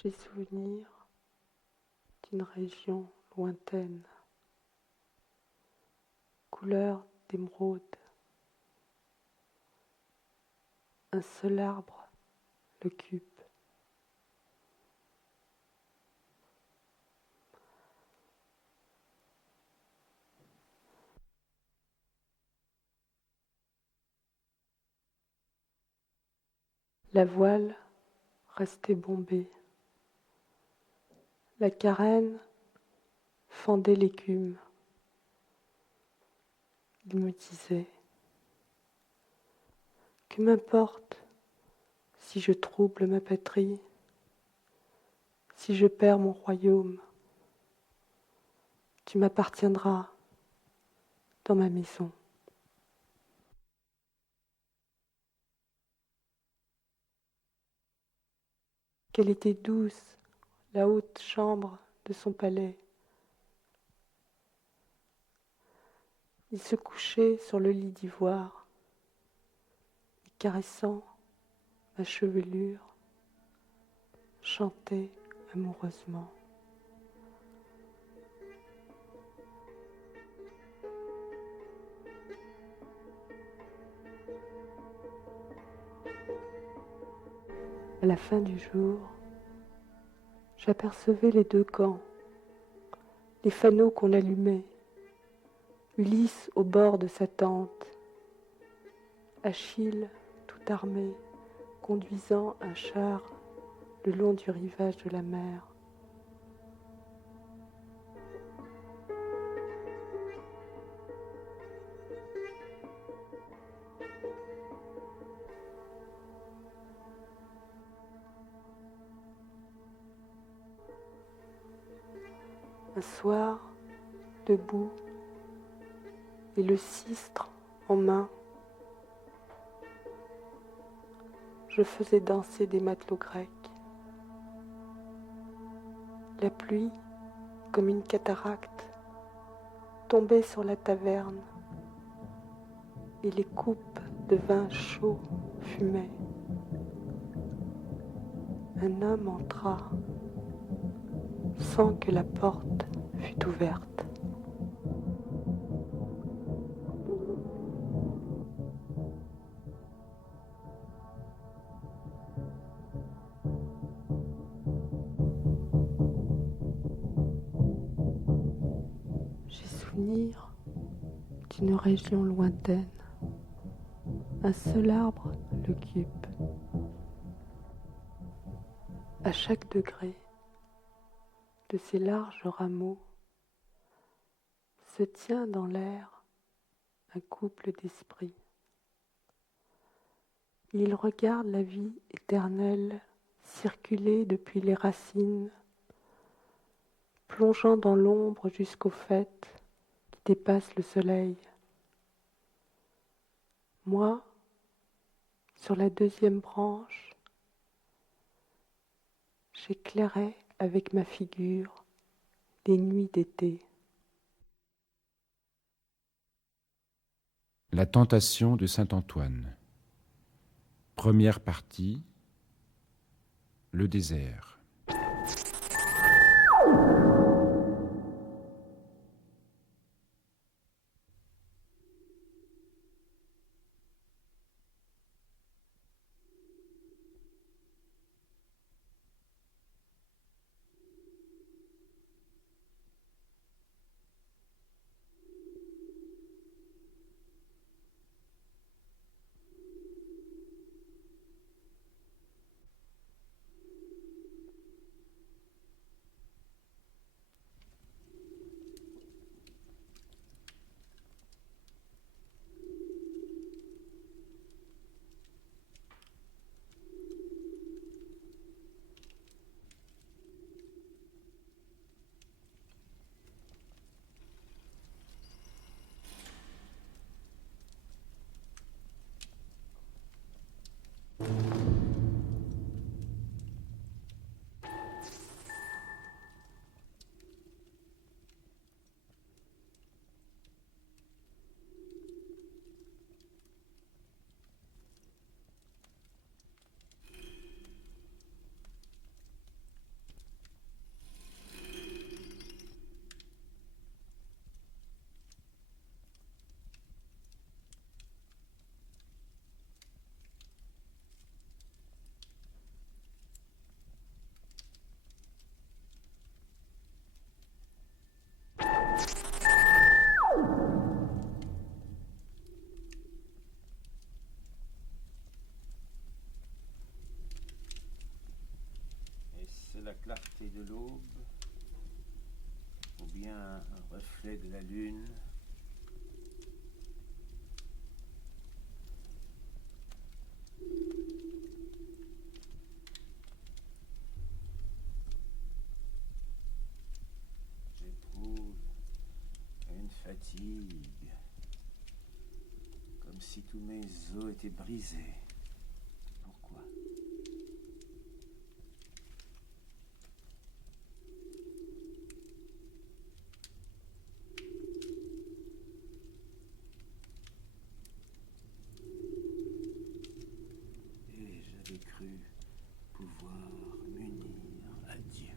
J'ai souvenir d'une région lointaine, couleur d'émeraude, un seul arbre l'occupe. La voile restait bombée. La carène fendait l'écume. Il me disait que m'importe si je trouble ma patrie, si je perds mon royaume, tu m'appartiendras dans ma maison. Qu'elle était douce, la haute chambre de son palais. Il se couchait sur le lit d'ivoire, et caressant ma chevelure, chantait amoureusement. À la fin du jour, j'apercevais les deux camps, les fanaux qu'on allumait, Ulysse au bord de sa tente, Achille tout armé, conduisant un char le long du rivage de la mer. Un soir, debout, et le sistre en main, je faisais danser des matelots grecs. La pluie, comme une cataracte, tombait sur la taverne et les coupes de vin chaud fumaient. Un homme entra sans que la porte fût ouverte. J'ai souvenir d'une région lointaine. Un seul arbre l'occupe. À chaque degré de ses larges rameaux se tient dans l'air un couple d'esprits. Ils regardent la vie éternelle circuler depuis les racines, plongeant dans l'ombre jusqu'au faîte qui dépasse le soleil. Moi, sur la deuxième branche, j'éclairais avec ma figure les nuits d'été. La tentation de saint Antoine. Première partie, le désert. C'est la clarté de l'aube, ou bien un reflet de la lune. J'éprouve une fatigue, comme si tous mes os étaient brisés. Pourquoi ? Et j'avais cru pouvoir m'unir à Dieu.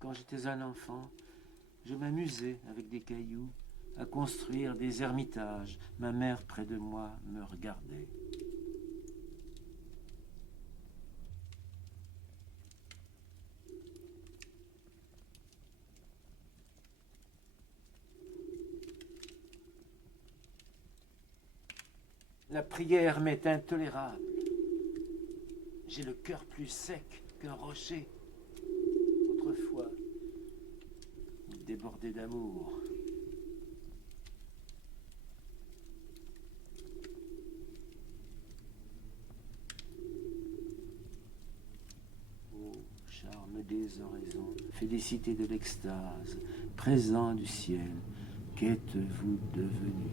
Quand j'étais un enfant, je m'amusais avec des cailloux à construire des ermitages. Ma mère près de moi me regardait. La prière m'est intolérable. J'ai le cœur plus sec qu'un rocher. Autrefois, il débordait d'amour. Ô charme des oraisons, félicité de l'extase, présent du ciel, qu'êtes-vous devenu ?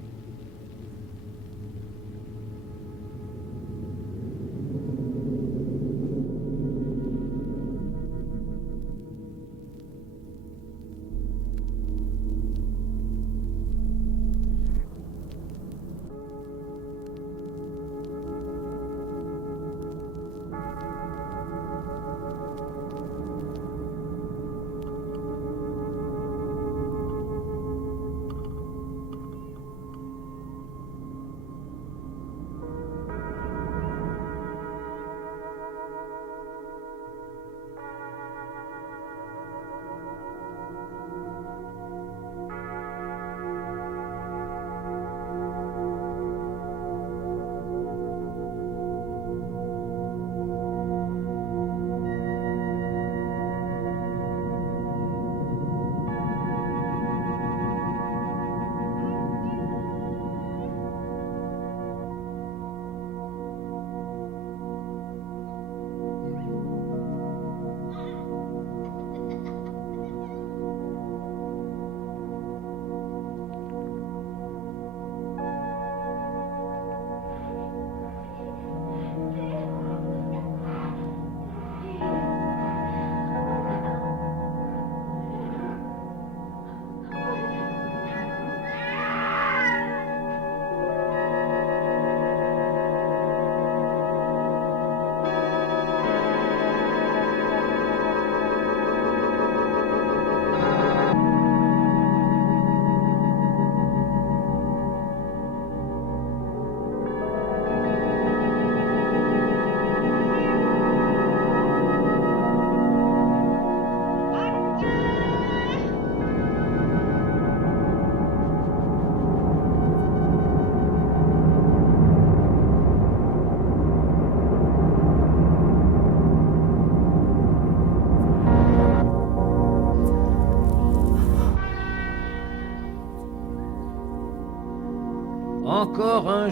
Encore un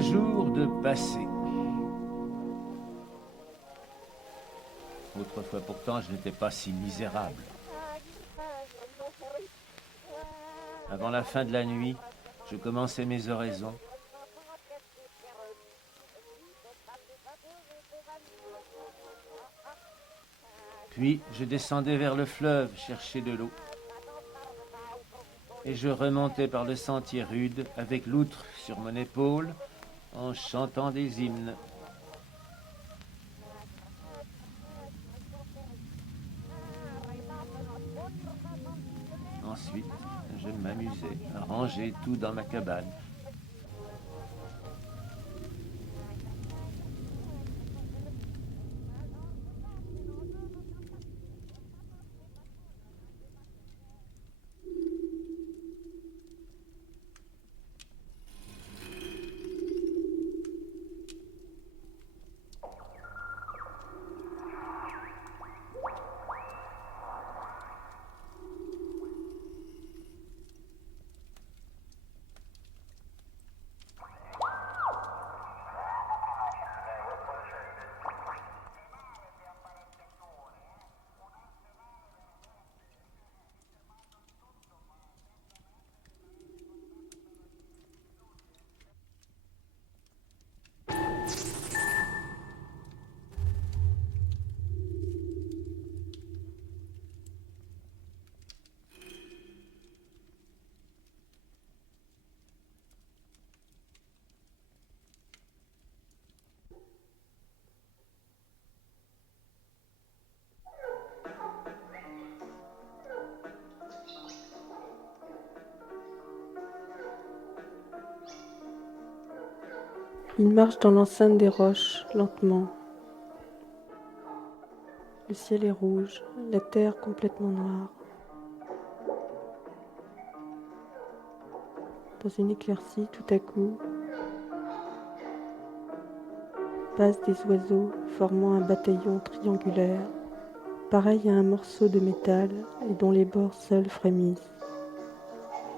jour de passé. Autrefois pourtant, je n'étais pas si misérable. Avant la fin de la nuit, je commençais mes oraisons. Puis je descendais vers le fleuve chercher de l'eau. Et je remontais par le sentier rude avec l'outre sur mon épaule en chantant des hymnes. Ensuite, je m'amusais à ranger tout dans ma cabane. Il marche dans l'enceinte des roches, lentement. Le ciel est rouge, la terre complètement noire. Dans une éclaircie, tout à coup, passent des oiseaux formant un bataillon triangulaire, pareil à un morceau de métal et dont les bords seuls frémissent.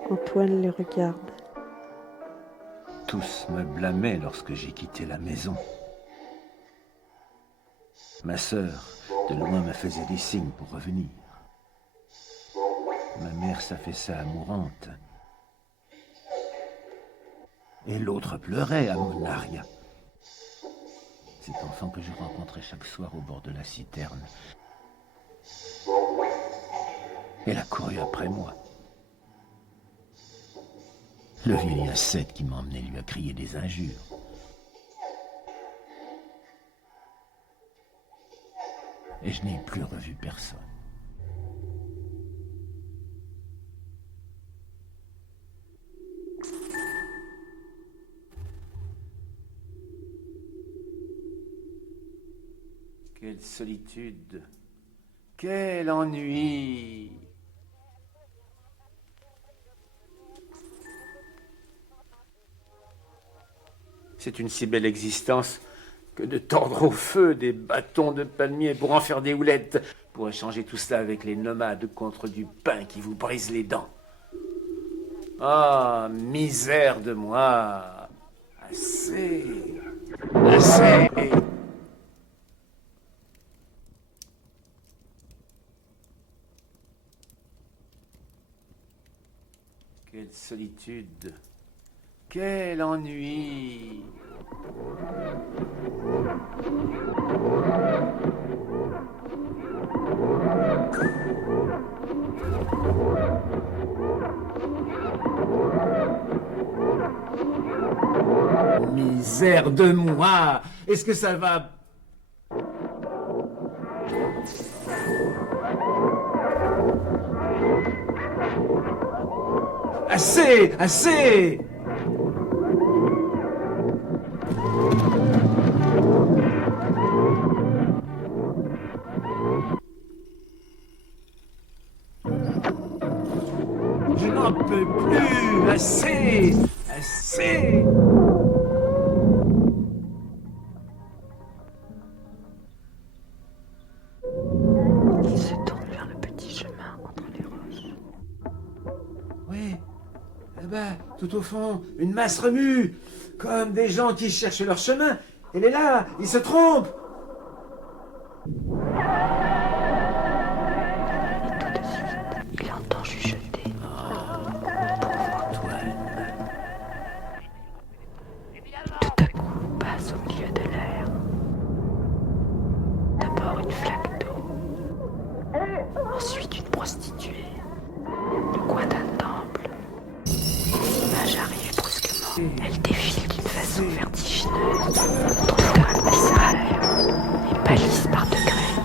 Antoine les regarde. Tous me blâmaient lorsque j'ai quitté la maison. Ma sœur, de loin, me faisait des signes pour revenir. Ma mère s'affaissa mourante. Et l'autre pleurait à mon aria. Cet enfant que je rencontrais chaque soir au bord de la citerne. Elle a couru après moi. Le vieil ascète qui m'emmenait lui a crié des injures. Et je n'ai plus revu personne. Quelle solitude, quel ennui! C'est une si belle existence que de tordre au feu des bâtons de palmier pour en faire des houlettes, pour échanger tout cela avec les nomades contre du pain qui vous brise les dents. Ah, misère de moi! Assez! Assez! Quelle solitude! Quel ennui! Misère de moi! Est-ce que ça va? Assez! Assez! Je n'en peux plus! Assez! Assez! Il se tourne vers le petit chemin entre les roches. Oui, là-bas, tout au fond, une masse remue, comme des gens qui cherchent leur chemin. Elle est là, ils se trompent. Et tout de suite, il entend chuchoter. Antoine. Tout à coup, passe au milieu de l'air. D'abord une flaque d'eau, ensuite une prostituée, le coin d'un temple. L'image arrive brusquement. Elle défile d'une façon vertigineuse, d'autres elle s'arrête et pâlissent par degrés.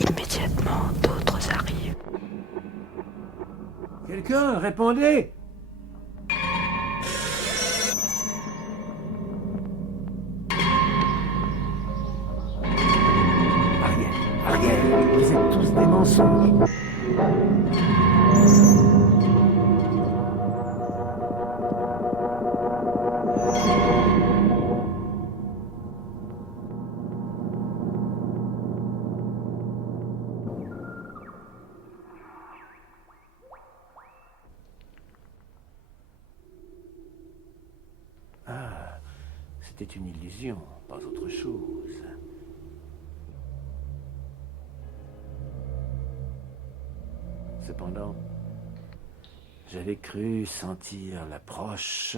Et immédiatement, d'autres arrivent. Quelqu'un, répondez! Ariel, vous êtes tous des mensonges. Ah, c'était une illusion, pas autre chose. Cependant, j'avais cru sentir l'approche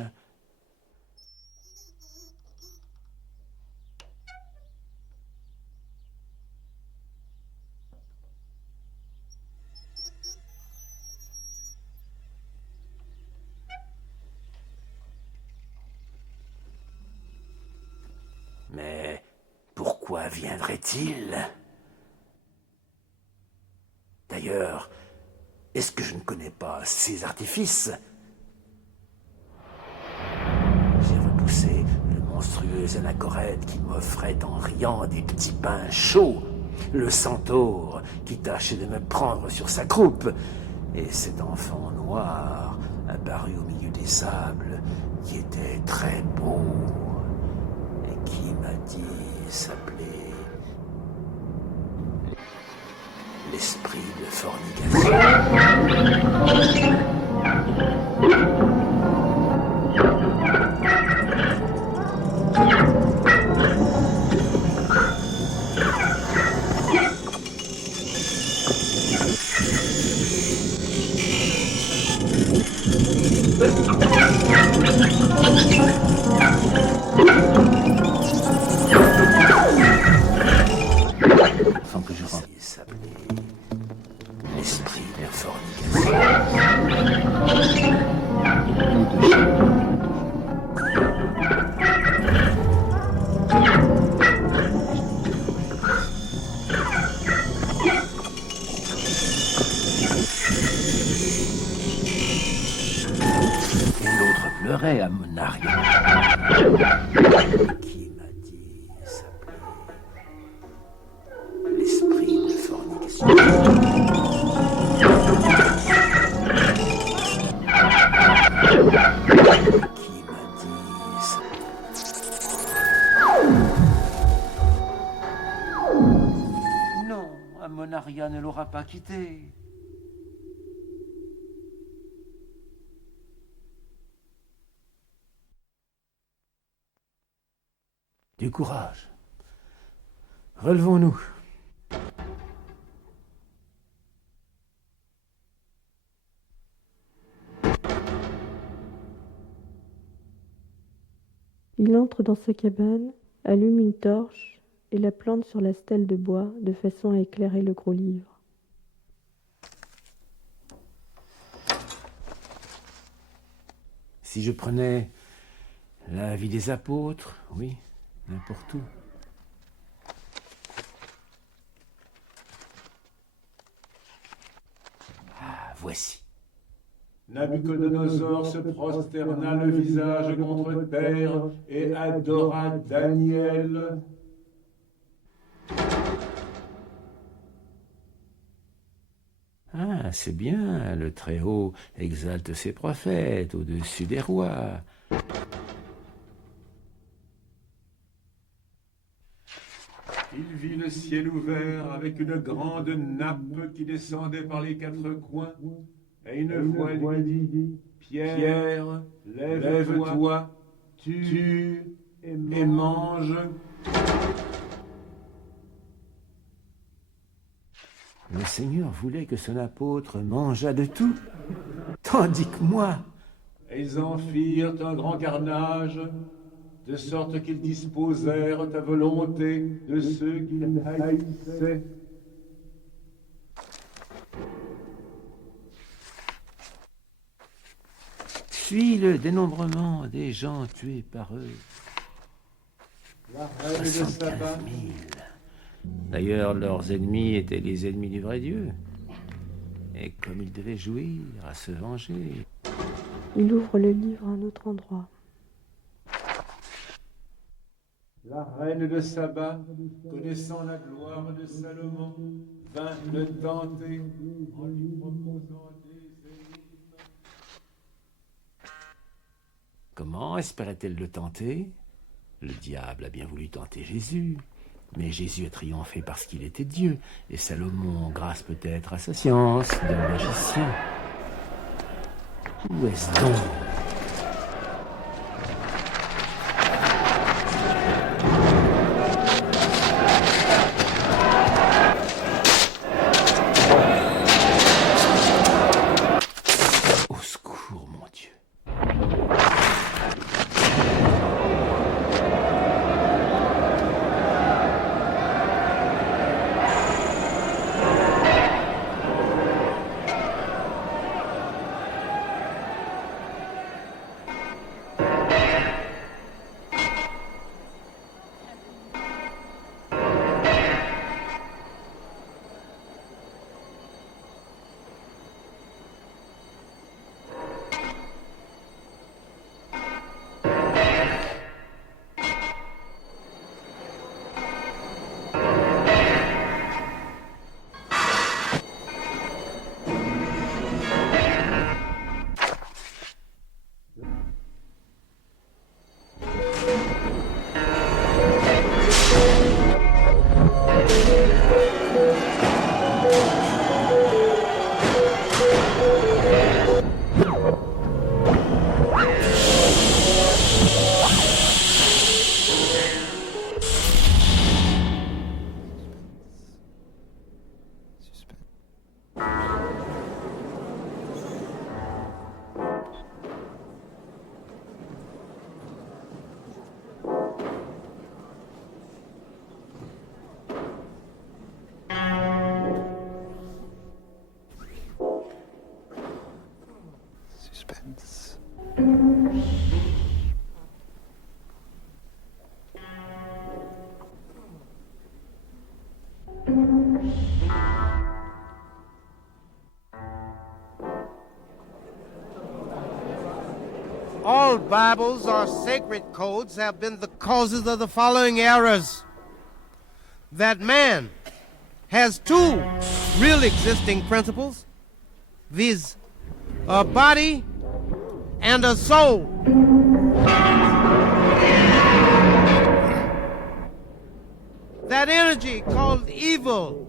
mais pourquoi viendrait-il? D'ailleurs, est-ce que je ne connais pas ces artifices? J'ai repoussé le monstrueux anachorète qui m'offrait en riant des petits pains chauds, le centaure qui tâchait de me prendre sur sa croupe, et cet enfant noir apparu au milieu des sables qui était très beau et qui m'a dit s'appeler l'esprit de fornication. Sans que je rentre, il s'appelait l'esprit de fornication. Et l'autre pleurait à Monaria, qui m'a dit s'appeler l'esprit de fornication. Qui m'a dit non, Monaria ne l'aura pas quitté. Du courage. Relevons-nous. Il entre dans sa cabane, allume une torche et la plante sur la stèle de bois de façon à éclairer le gros livre. Si je prenais la vie des apôtres, oui, n'importe où. Ah, voici. Nabuchodonosor se prosterna le visage contre terre et adora Daniel. Ah, c'est bien, le Très-Haut exalte ses prophètes au-dessus des rois. Il vit le ciel ouvert avec une grande nappe qui descendait par les quatre coins, et une voix lui dit, Pierre, lève-toi, tue et mange. Le Seigneur voulait que son apôtre mangeât de tout, tandis que moi... Et ils en firent un grand carnage, de sorte qu'ils disposèrent à volonté de ceux qu'ils haïssaient. Suis le dénombrement des gens tués par eux. La reine de 75 Saba 000. D'ailleurs, leurs ennemis étaient les ennemis du vrai Dieu. Mais comme il devait jouir, à se venger. Il ouvre le livre à un autre endroit. La reine de Saba, connaissant la gloire de Salomon, vint le tenter en lui proposant des énigmes. Comment espérait-elle le tenter? Le diable a bien voulu tenter Jésus. Mais Jésus a triomphé parce qu'il était Dieu, et Salomon, grâce peut-être à sa science de magicien. Où est-ce donc? Au secours, mon Dieu. All Bibles or sacred codes have been the causes of the following errors. That man has two real existing principles, viz., a body and a soul. That energy called evil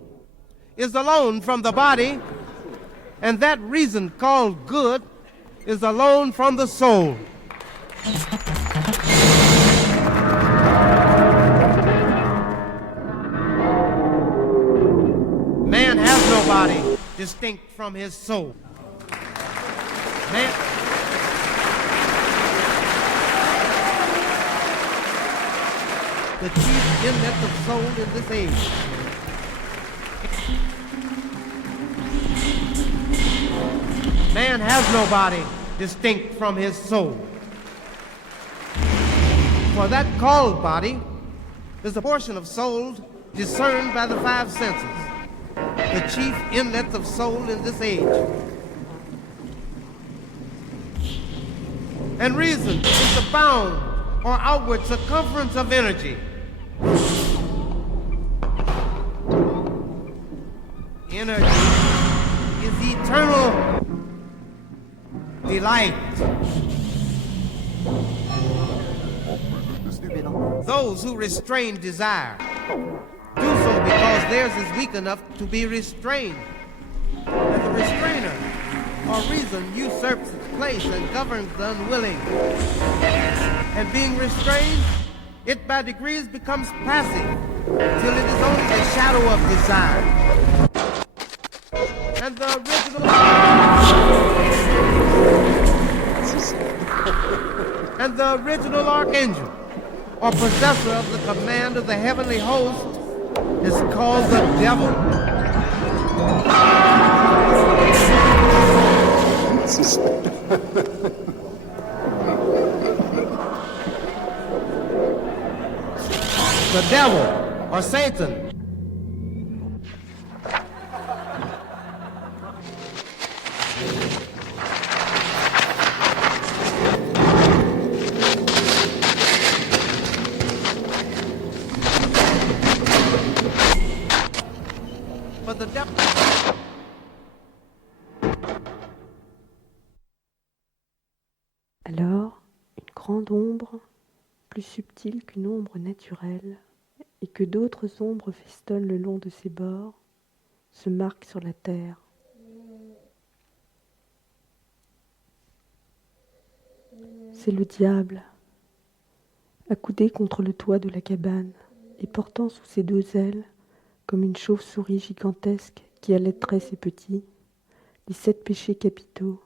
is alone from the body, and that reason called good is alone from the soul. Man has no body distinct from his soul. Man, the chief inlet of soul in this age. Man has no body distinct from his soul. For that called body is a portion of soul discerned by the five senses, the chief inlet of soul in this age. And reason is the bound or outward circumference of energy. Energy is eternal delight. Those who restrain desire do so because theirs is weak enough to be restrained. And the restrainer or reason usurps its place and governs the unwilling. And being restrained, it by degrees becomes passive till it is only the shadow of desire. And the original archangel, or possessor of the command of the heavenly host, is called the devil. The devil, or Satan. grande ombre, plus subtile qu'une ombre naturelle, et que d'autres ombres festonnent le long de ses bords, se marque sur la terre. C'est le diable, accoudé contre le toit de la cabane et portant sous ses deux ailes, comme une chauve-souris gigantesque qui allaiterait ses petits, les 7 péchés capitaux,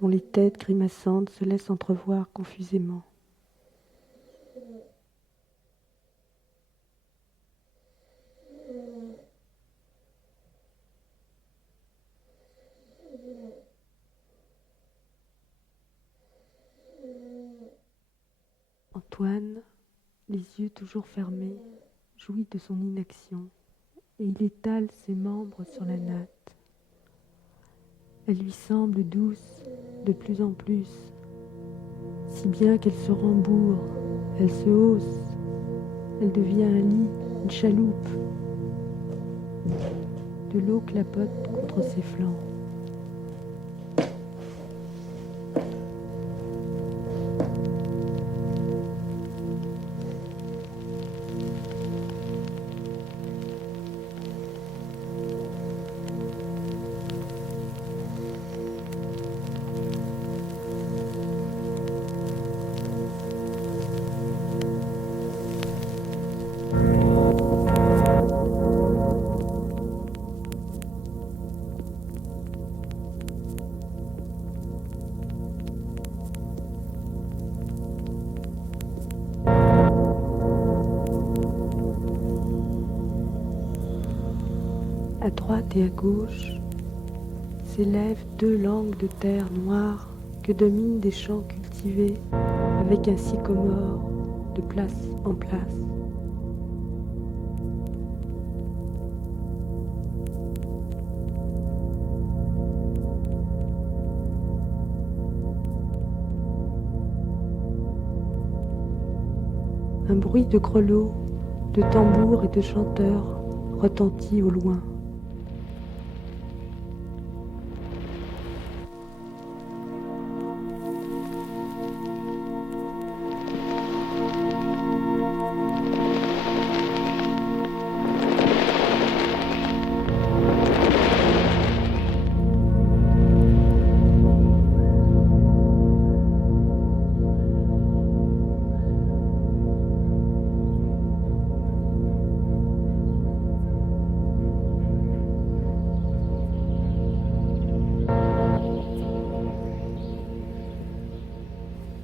dont les têtes grimaçantes se laissent entrevoir confusément. Antoine, les yeux toujours fermés, jouit de son inaction, et il étale ses membres sur la natte. Elle lui semble douce de plus en plus, si bien qu'elle se rembourre, elle se hausse, elle devient un lit, une chaloupe. De l'eau clapote contre ses flancs. À droite et à gauche s'élèvent 2 langues de terre noire que dominent des champs cultivés avec un sycomore de place en place. Un bruit de grelots, de tambours et de chanteurs retentit au loin.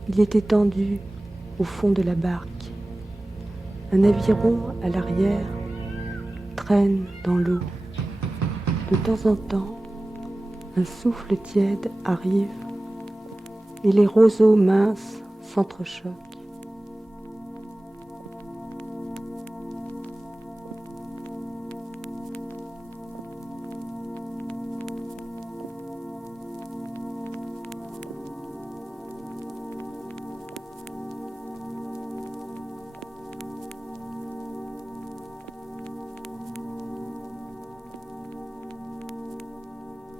Il est étendu au fond de la barque. Un aviron à l'arrière traîne dans l'eau. De temps en temps, un souffle tiède arrive et les roseaux minces s'entrechoquent.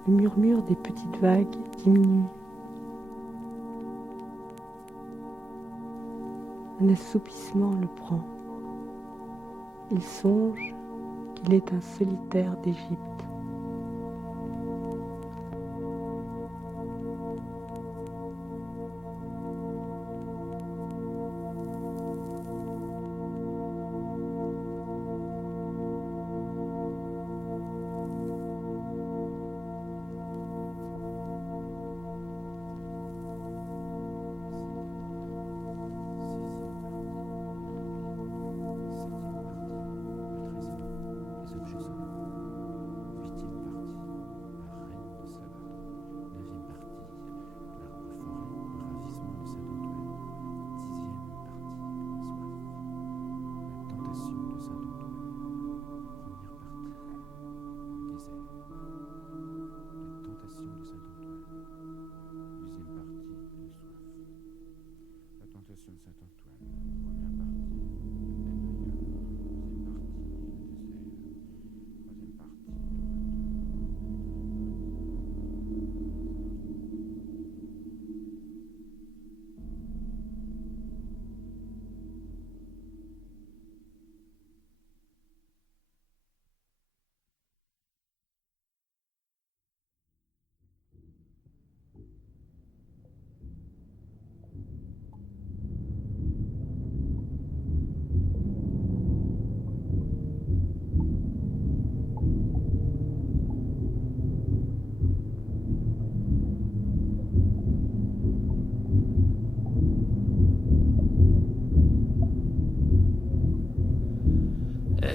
Le murmure des petites vagues diminue. Un assoupissement le prend. Il songe qu'il est un solitaire d'Égypte.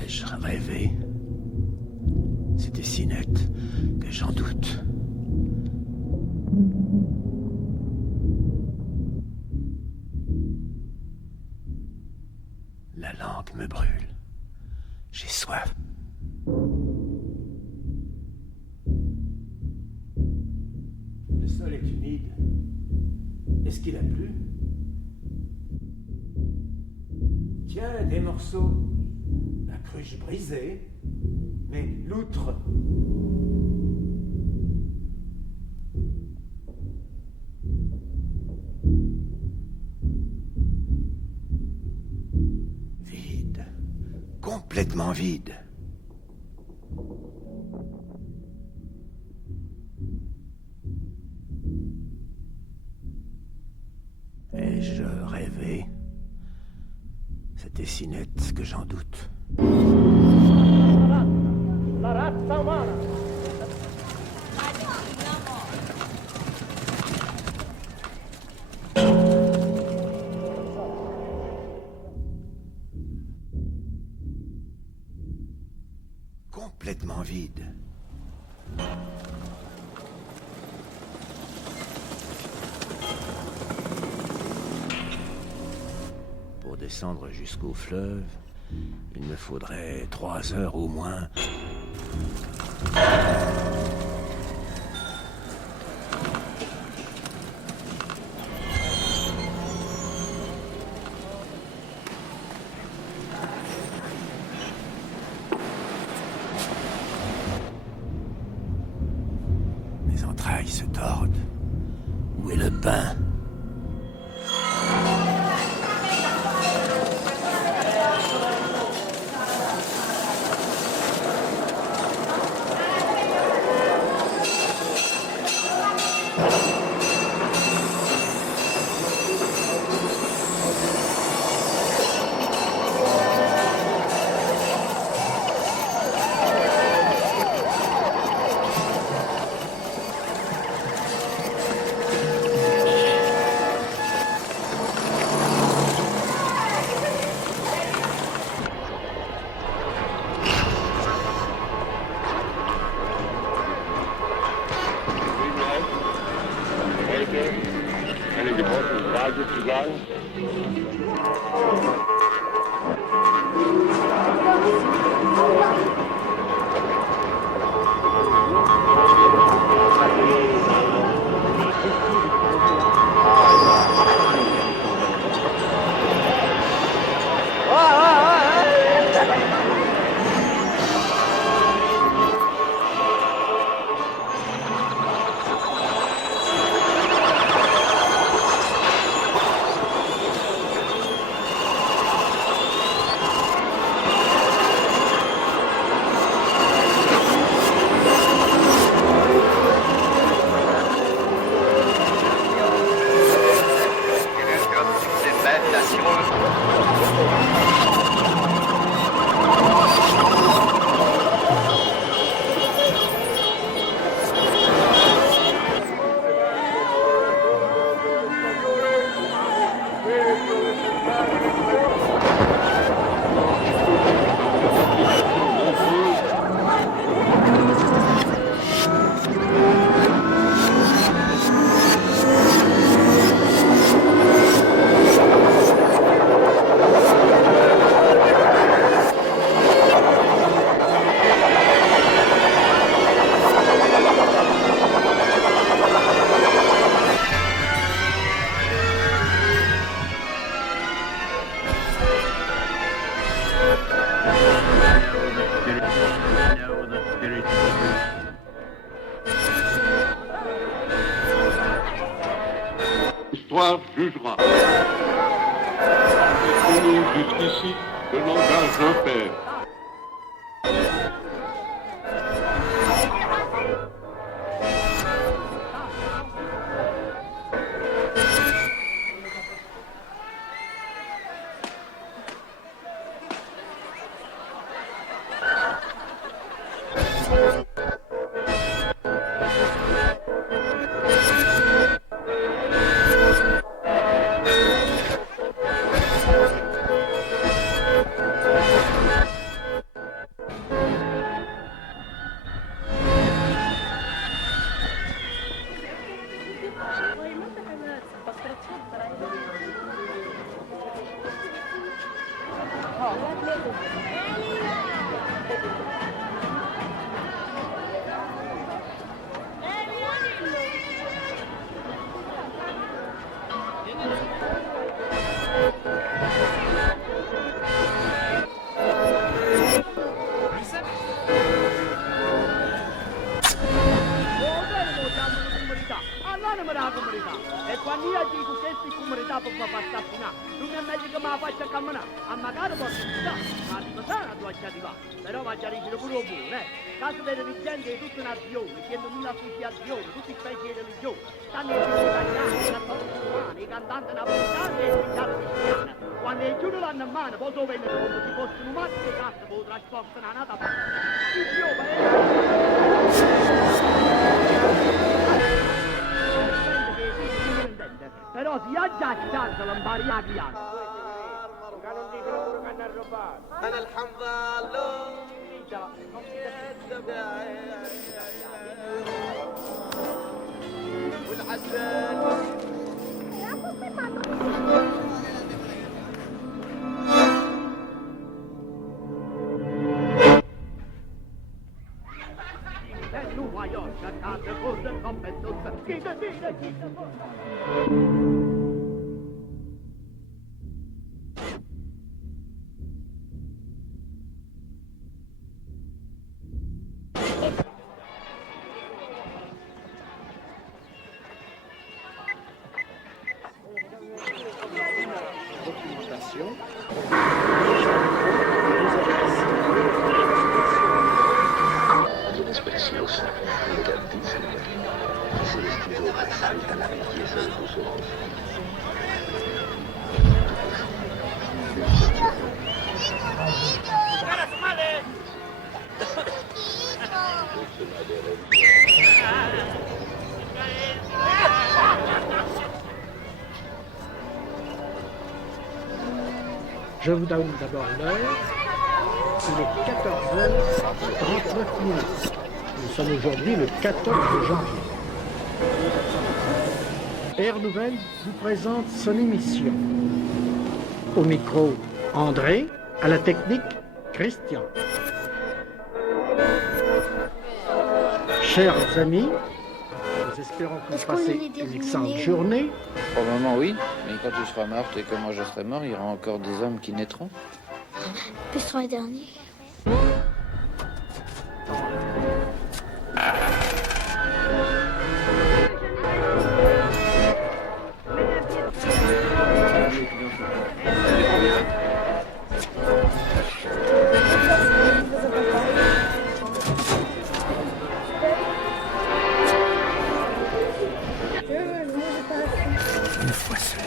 Ai-je rêvé? C'était si net que j'en doute. La langue me brûle. J'ai soif. Le sol est humide. Est-ce qu'il a plu? Tiens, des morceaux. La cruche brisée. Mais l'outre. Vide. Complètement vide. Ai-je rêvé? C'était si net que j'en doute. Complètement vide. Pour descendre jusqu'au fleuve, il me faudrait 3 heures au moins. Mes entrailles se tordent. Où est le pain? L'histoire jugera. C'est connu jusqu'ici que le langage impère. buona me la comunità. E quando io dico che questa comunità può passare fino a, non è meglio che me la faccia camminare. A magari posso stare, ma di passare non ci arrivare. Però va a rigere pure un buono, Caso vede di gente di tutta nazione, 100.000 associazioni, tutte specie di religioni. Stanno i figli italiani, i cattolici romani, i cantanti napoletani e i ufficiali cristiani. Quando i giuro l'hanno in mano, poi dove come si possono matti le carte, poi trasportano a nata parte. Si piova, però si ha già chance l'impari a criare. Che non dicono pure che hanno rubato. أنا الحمد لله. Je vous donne d'abord l'heure. Il est 14h39 minutes. Nous sommes aujourd'hui le 14 janvier. Air Nouvelle vous présente son émission. Au micro, André, à la technique, Christian. Chers amis, nous espérons que vous passez une excellente journée. Pour le moment, oui, mais quand tu seras morte et que moi je serai mort, il y aura encore des hommes qui naîtront. Puis ce sera les derniers. Une fois seul.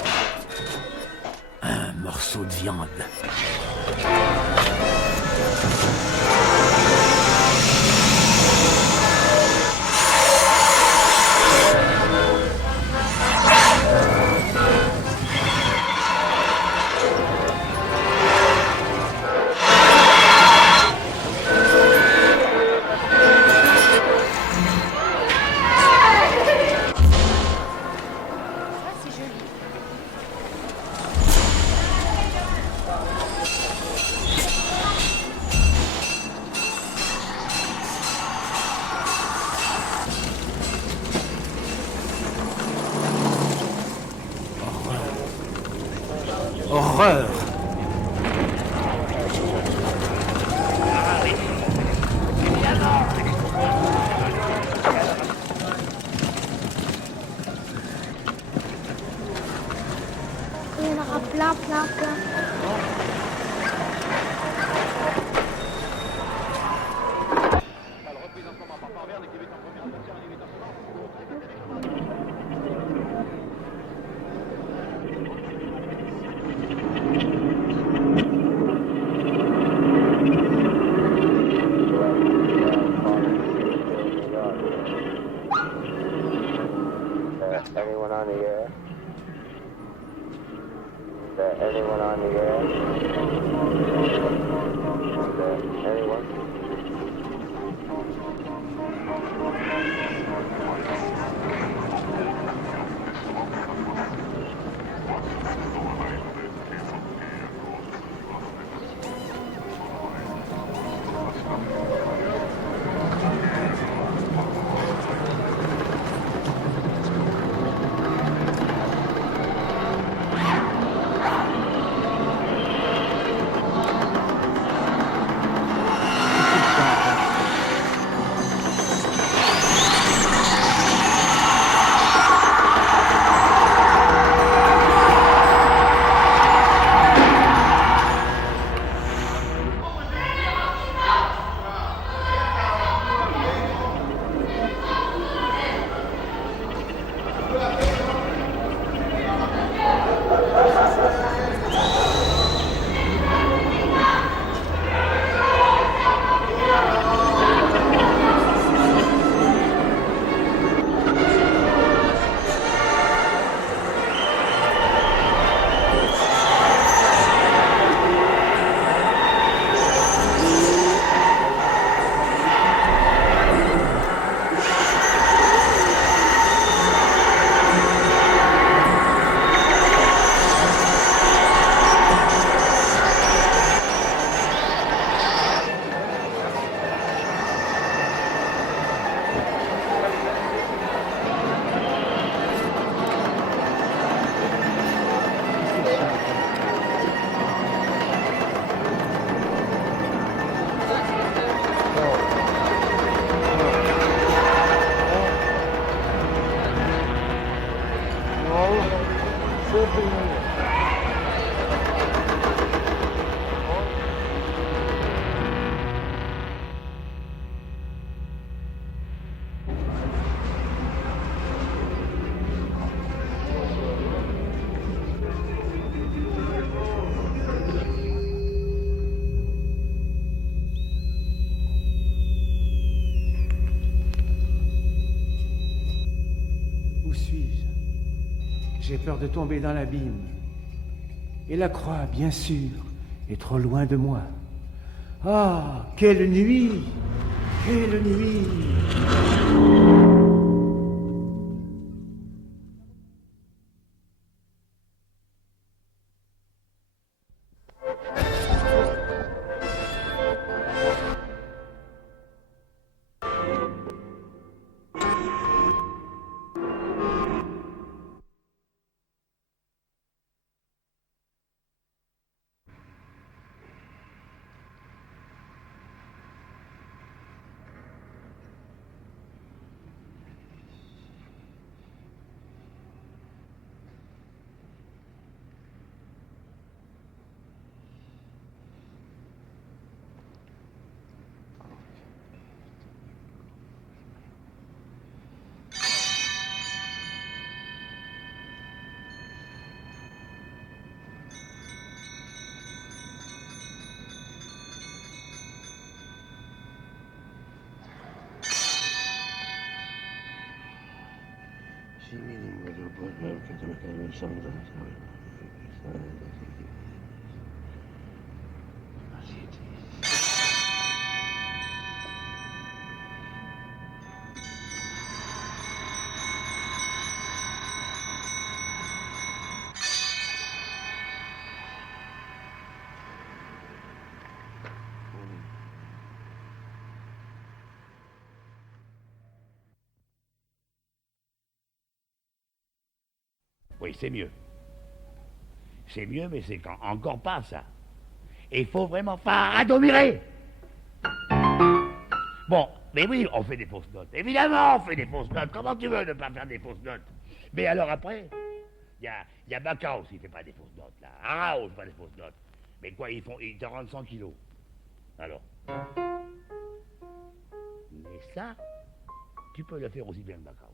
Un morceau de viande. Horreur! Il y en aura plein, plein, plein. Anyone on the air? Is there anyone on the air? Is there anyone? Où suis-je? J'ai peur de tomber dans l'abîme. Et la croix, bien sûr, est trop loin de moi. Ah, quelle nuit! Quelle nuit! Oui, c'est mieux. C'est mieux, mais c'est encore pas ça. Et il faut vraiment pas radomirer. Bon, mais oui, on fait des fausses notes. Évidemment, on fait des fausses notes. Comment tu veux ne pas faire des fausses notes? Mais alors après, il y a Bacaus, il fait pas des fausses notes, là. Araos, pas des fausses notes. Mais quoi, ils te rendent 100 kilos. Alors. Mais ça, tu peux le faire aussi bien que Bacaus.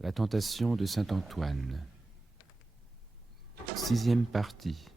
La tentation de saint Antoine. 6e partie.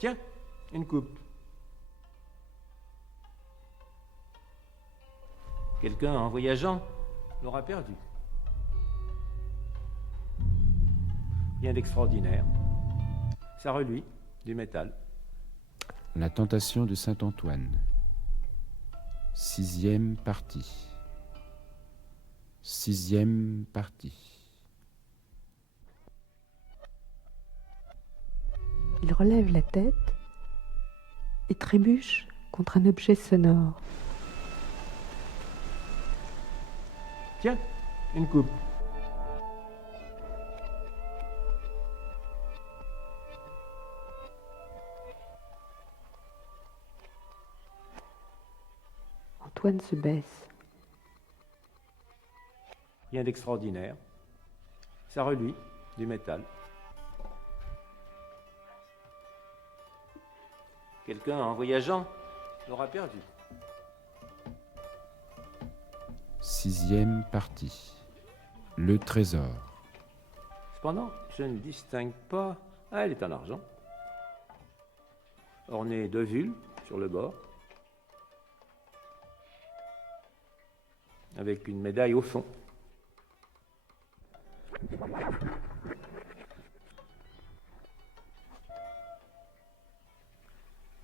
Tiens, une coupe. Quelqu'un, en voyageant, l'aura perdu. Rien d'extraordinaire. Ça reluit, du métal. La tentation de saint Antoine. 6e partie. 6e partie. Il relève la tête et trébuche contre un objet sonore. Tiens, une coupe. Antoine se baisse. Rien d'extraordinaire. Ça reluit, du métal. Quelqu'un, en voyageant, l'aura perdu. 6e partie. Le trésor. Cependant, je ne distingue pas... Ah, elle est en argent. Ornée de vulves sur le bord. Avec une médaille au fond.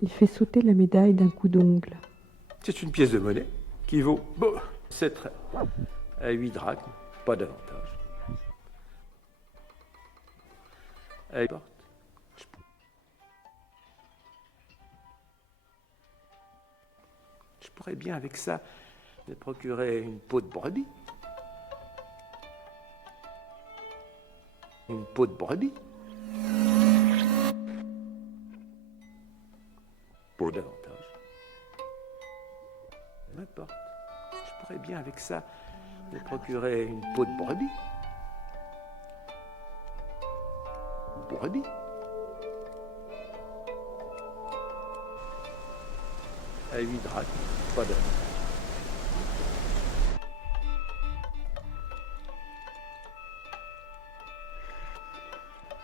Il fait sauter la médaille d'un coup d'ongle. C'est une pièce de monnaie qui vaut 7 traits. À 8 drachmes, pas davantage. Elle porte. Je pourrais bien avec ça me procurer une peau de brebis. Une peau de brebis. Pas davantage. N'importe. Je pourrais bien avec ça me procurer une peau de brebis. Brebis. À 8 drachmes, pas de.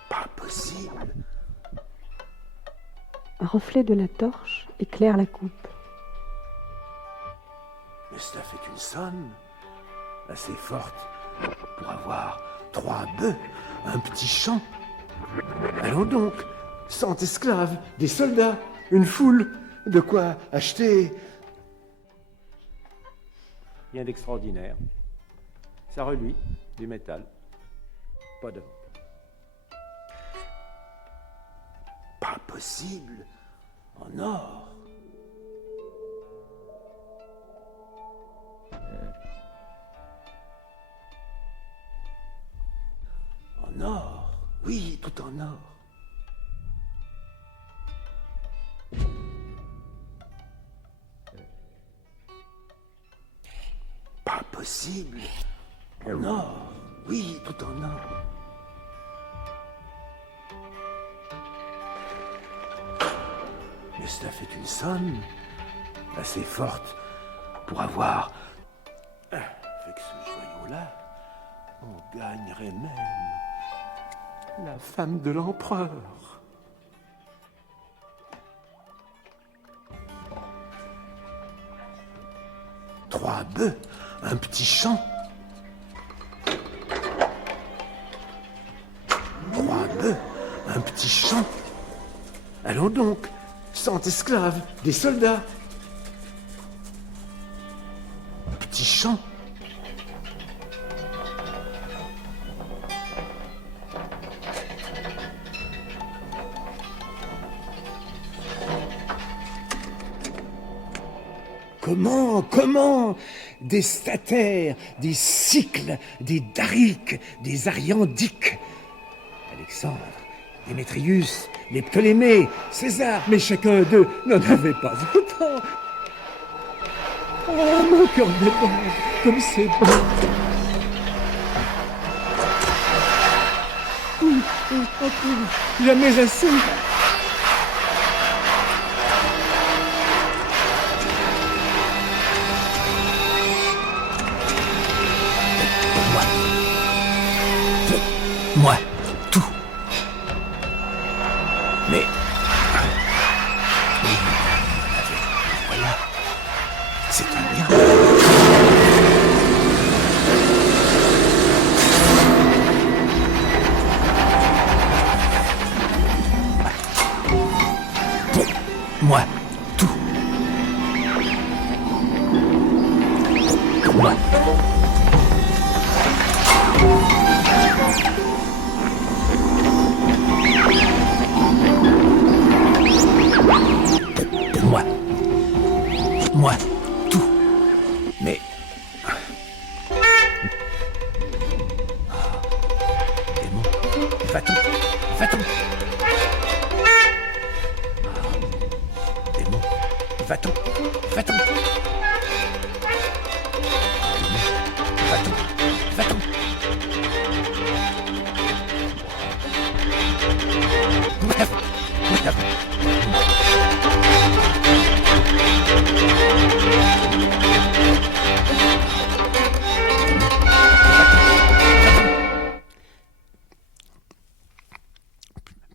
Pas possible. Un reflet de la torche éclaire la coupe. Mais cela fait une somme assez forte pour avoir 3 bœufs, un petit champ. Allons donc, 100 esclaves, des soldats, une foule, de quoi acheter. Rien d'extraordinaire. Ça reluit, du métal. Pas de. Pas possible. En or. En or. Oui, tout en or. Pas possible. En or. Oui, tout en or. Mais cela fait une somme assez forte pour avoir. Avec ce joyau-là, on gagnerait même la femme de l'empereur. Trois bœufs, un petit champ. 3 bœufs, un petit champ. Allons donc, 100 esclaves, des soldats. Petit champ. Comment des statères, des cycles, des dariques, des ariandiques. Alexandre, Démétrius, les Ptolémées, César, mais chacun d'eux n'en avait pas autant. Oh, mon cœur déborde, comme c'est bon. Jamais assez. Moi, tout. Mais... voilà. C'est un miracle. Moi, tout. Moi. Moi, tout. Mais... Démon, va-t'en, va-t'en. Démon, va-t'en, va-t'en. Va-t'en, va-t'en.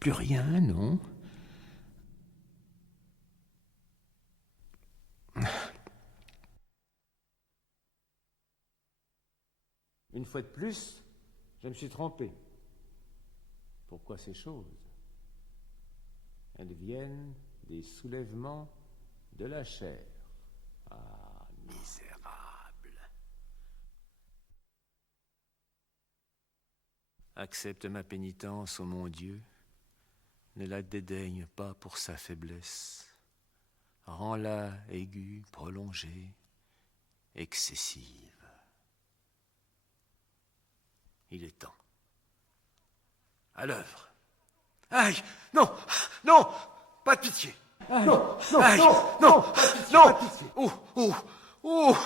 Plus rien, non? Une fois de plus, je me suis trompé. Pourquoi ces choses? Elles viennent des soulèvements de la chair. Ah, misérable. Accepte ma pénitence, ô mon Dieu. Ne la dédaigne pas pour sa faiblesse. Rends-la aiguë, prolongée, excessive. Il est temps. À l'œuvre. Aïe! Non! Non! Pas de pitié! Aïe. Non! Non, Aïe! non, Non! non, Non! Oh! Oh! Oh!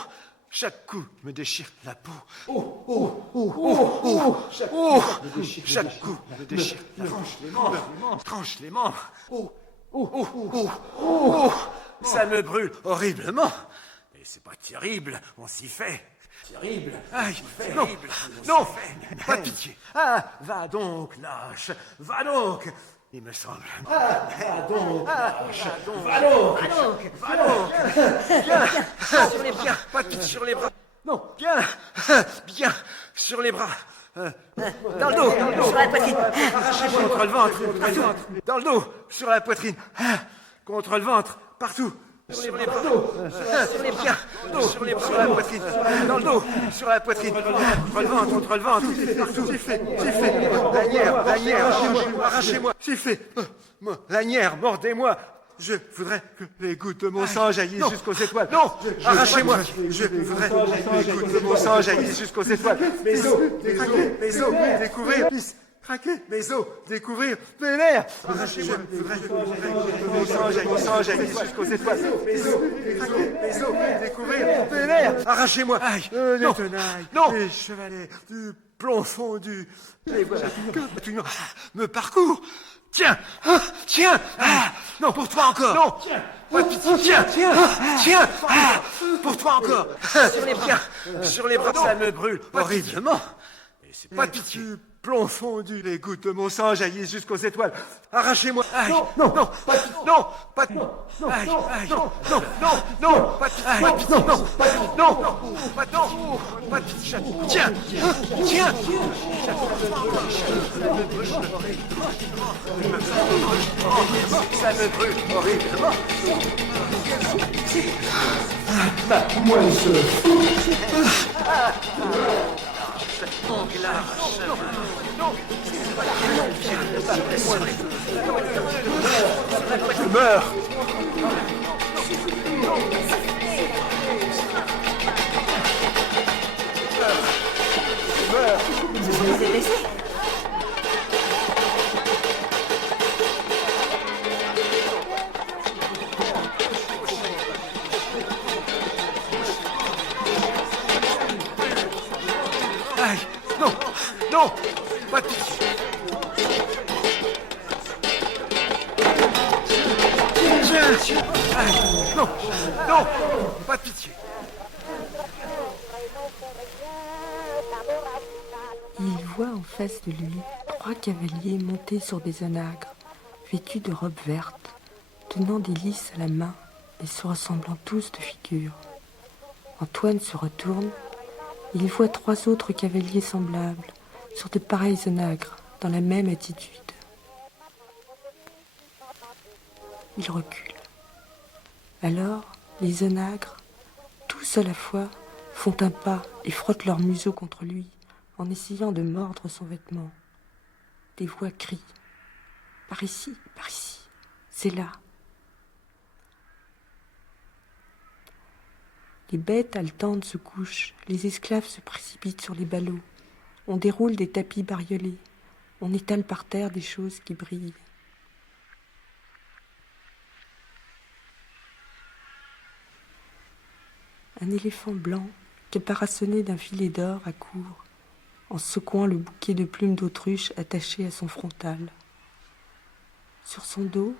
Chaque coup me déchire la peau. Oh! Oh! Oh! Oh! Oh! Chaque Oh! coup me déchire, Chaque coup me déchire la peau. tranche les membres. Tranche les membres. Oh! Oh! Oh! Oh! Oh! Ça me brûle horriblement. Et c'est pas terrible, on s'y fait. Terrible. Aïe, Terrible. non, non, pas de pitié. Ah, va donc, lâche, va donc. Il me semble. Ah, va donc, lâche. Va donc, va donc. Viens, sur les bras, pas de pitié sur les bras. Non, bien, bien, sur les bras. Dans le dos, sur la poitrine. Arrachez-moi contre le ventre, partout. Dans le dos, sur la poitrine. Contre le ventre, partout. Sur les bras, sur les bras, sur les bras, sur la poitrine, dans le dos, sur la poitrine, contre le ventre, partout. C'est fait, lanière, arrachez-moi, c'est fait. Lanière, mordez-moi. Je voudrais que les gouttes de mon sang jaillissent jusqu'aux étoiles. Non, arrachez-moi. Je voudrais que les gouttes de mon sang jaillissent jusqu'aux étoiles. Mes os, découvrir. Craquer, mes os, découvrir mes nerfs. Arrachez-moi, je voudrais que mon sang jaillisse jusqu'aux étoiles. Mes os, découvrir mes nerfs. Arrachez-moi. Aïe, les tenailles, les chevalets, du plomb fondu. Les voilà que tu me parcours. Tiens, tiens, non, pour toi encore. Non, tiens, pour toi encore. Sur les bras, ça me brûle horriblement. Et c'est pas de pitié. Plomb fondu, les gouttes de mon sang jaillissent jusqu'aux étoiles. Arrachez-moi. Aïe, non, pas de, non, pas de, aïe, non, pas de, non, pas de, tiens, ça me brûle horriblement. Moi, Je meurs. Vous les blessés? Aïe, non, pas de pitié. Aïe, non, pas de pitié. Il voit en face de lui 3 cavaliers montés sur des onagres, vêtus de robes vertes, tenant des lys à la main et se ressemblant tous de figure. Antoine se retourne et il voit 3 autres cavaliers semblables sur de pareils onagres, dans la même attitude. Il recule. Alors, les onagres, tous à la fois, font un pas et frottent leur museau contre lui, en essayant de mordre son vêtement. Des voix crient « Par ici, c'est là !» Les bêtes haletantes se couchent, les esclaves se précipitent sur les ballots. On déroule des tapis bariolés, on étale par terre des choses qui brillent. Un éléphant blanc, caparaçonné d'un filet d'or, accourt, en secouant le bouquet de plumes d'autruche attaché à son frontal. Sur son dos,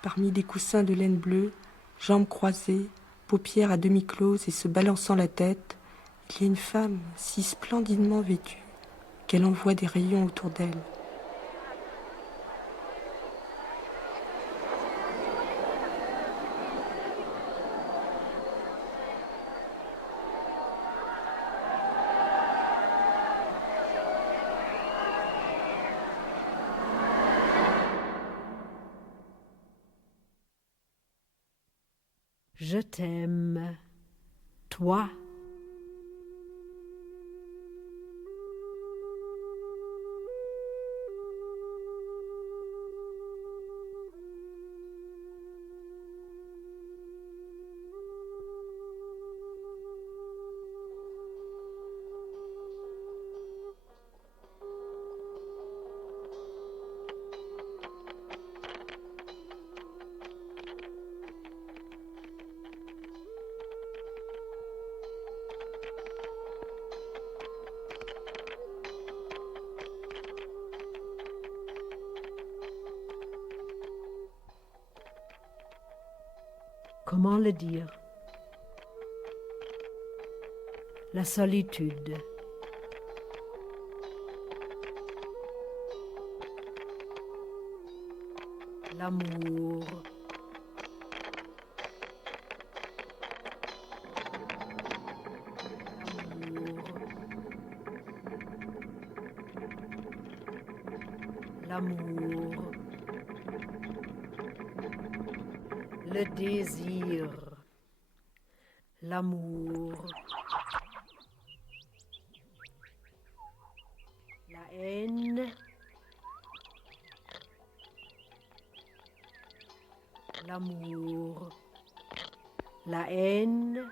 parmi des coussins de laine bleue, jambes croisées, paupières à demi closes et se balançant la tête, il y a une femme si splendidement vêtue qu'elle envoie des rayons autour d'elle. Je t'aime, toi. Comment le dire? La solitude. L'amour. L'amour. Le désir, l'amour, la haine, l'amour, la haine,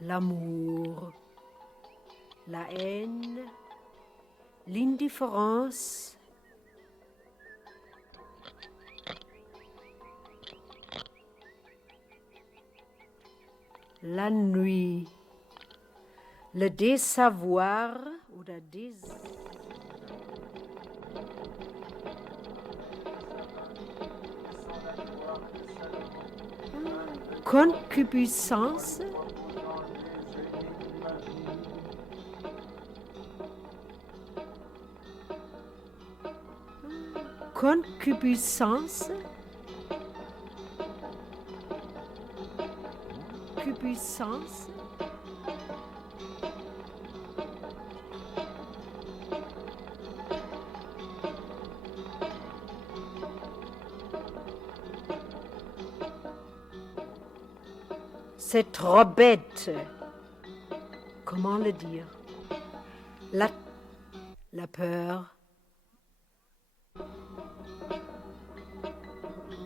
l'amour, la haine, l'indifférence, la nuit, le désavoir ou la concupiscence, concupiscence, puissance, c'est trop bête. Comment le dire? La peur.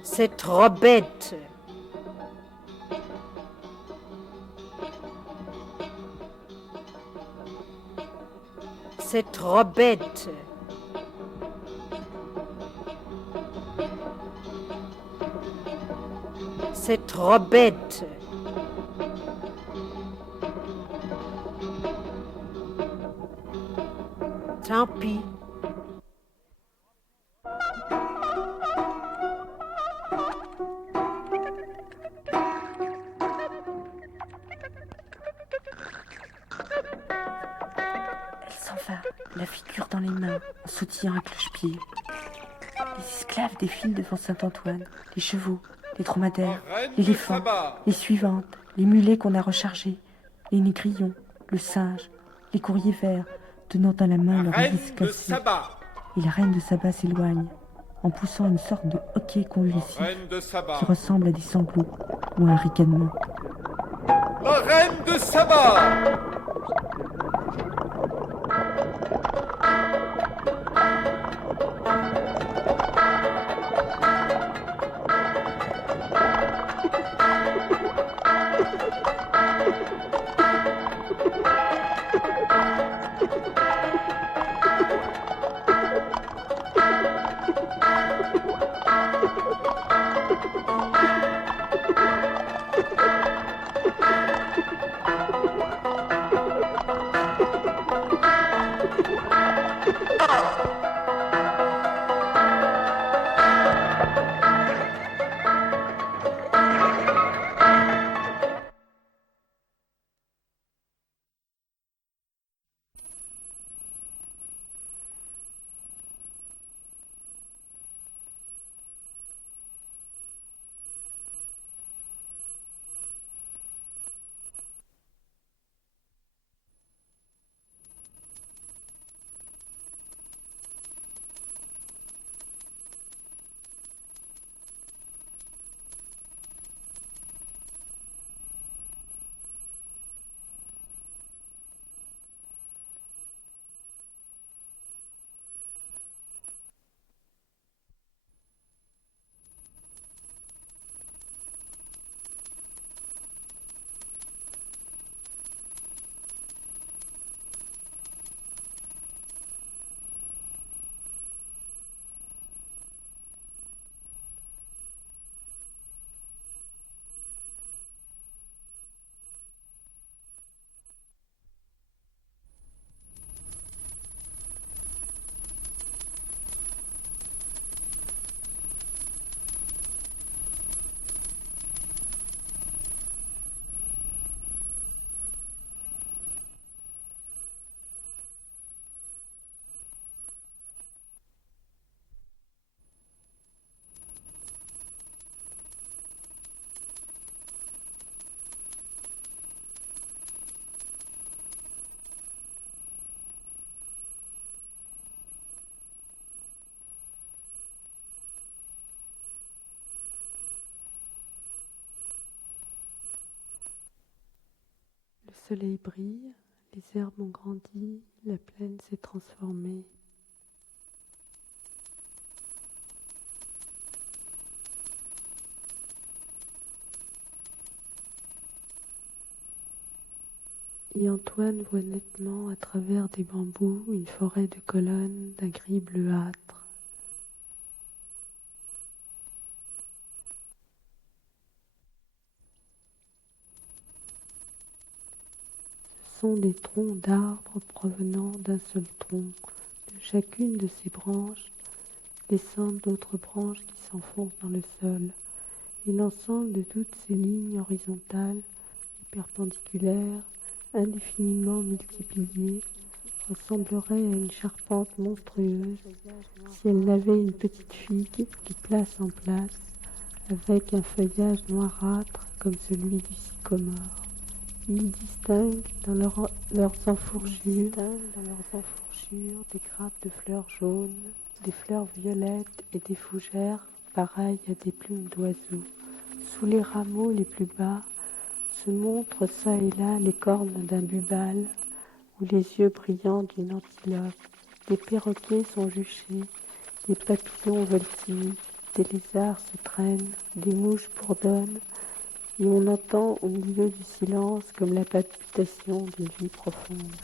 C'est trop bête. C'est trop bête. C'est trop bête. Tant pis. La figure dans les mains, en sautillant à cloche-pied. Les esclaves défilent devant Saint-Antoine, les chevaux, les dromadaires, l'éléphant, les suivantes, les mulets qu'on a rechargés, les négrillons, le singe, les courriers verts, tenant dans la main leur hélice cassée. Et la reine de Saba s'éloigne, en poussant une sorte de hoquet convulsif qui ressemble à des sanglots ou à un ricanement. La reine de Saba! soleil brille, les herbes ont grandi, la plaine s'est transformée. Et Antoine voit nettement à travers des bambous une forêt de colonnes d'un gris bleuâtre. Ce sont des troncs d'arbres provenant d'un seul tronc. De chacune de ces branches descendent d'autres branches qui s'enfoncent dans le sol. Et l'ensemble de toutes ces lignes horizontales et perpendiculaires, indéfiniment multipliées, ressemblerait à une charpente monstrueuse si elle n'avait une petite figue de place en place, avec un feuillage noirâtre comme celui du sycomore. Ils distinguent dans leurs enfourchures des grappes de fleurs jaunes, des fleurs violettes et des fougères pareilles à des plumes d'oiseaux. Sous les rameaux les plus bas se montrent çà et là les cornes d'un bubal ou les yeux brillants d'une antilope. Des perroquets sont juchés, des papillons voltillent, des lézards se traînent, des mouches bourdonnent, et on entend au milieu du silence comme la palpitation d'une vie profonde.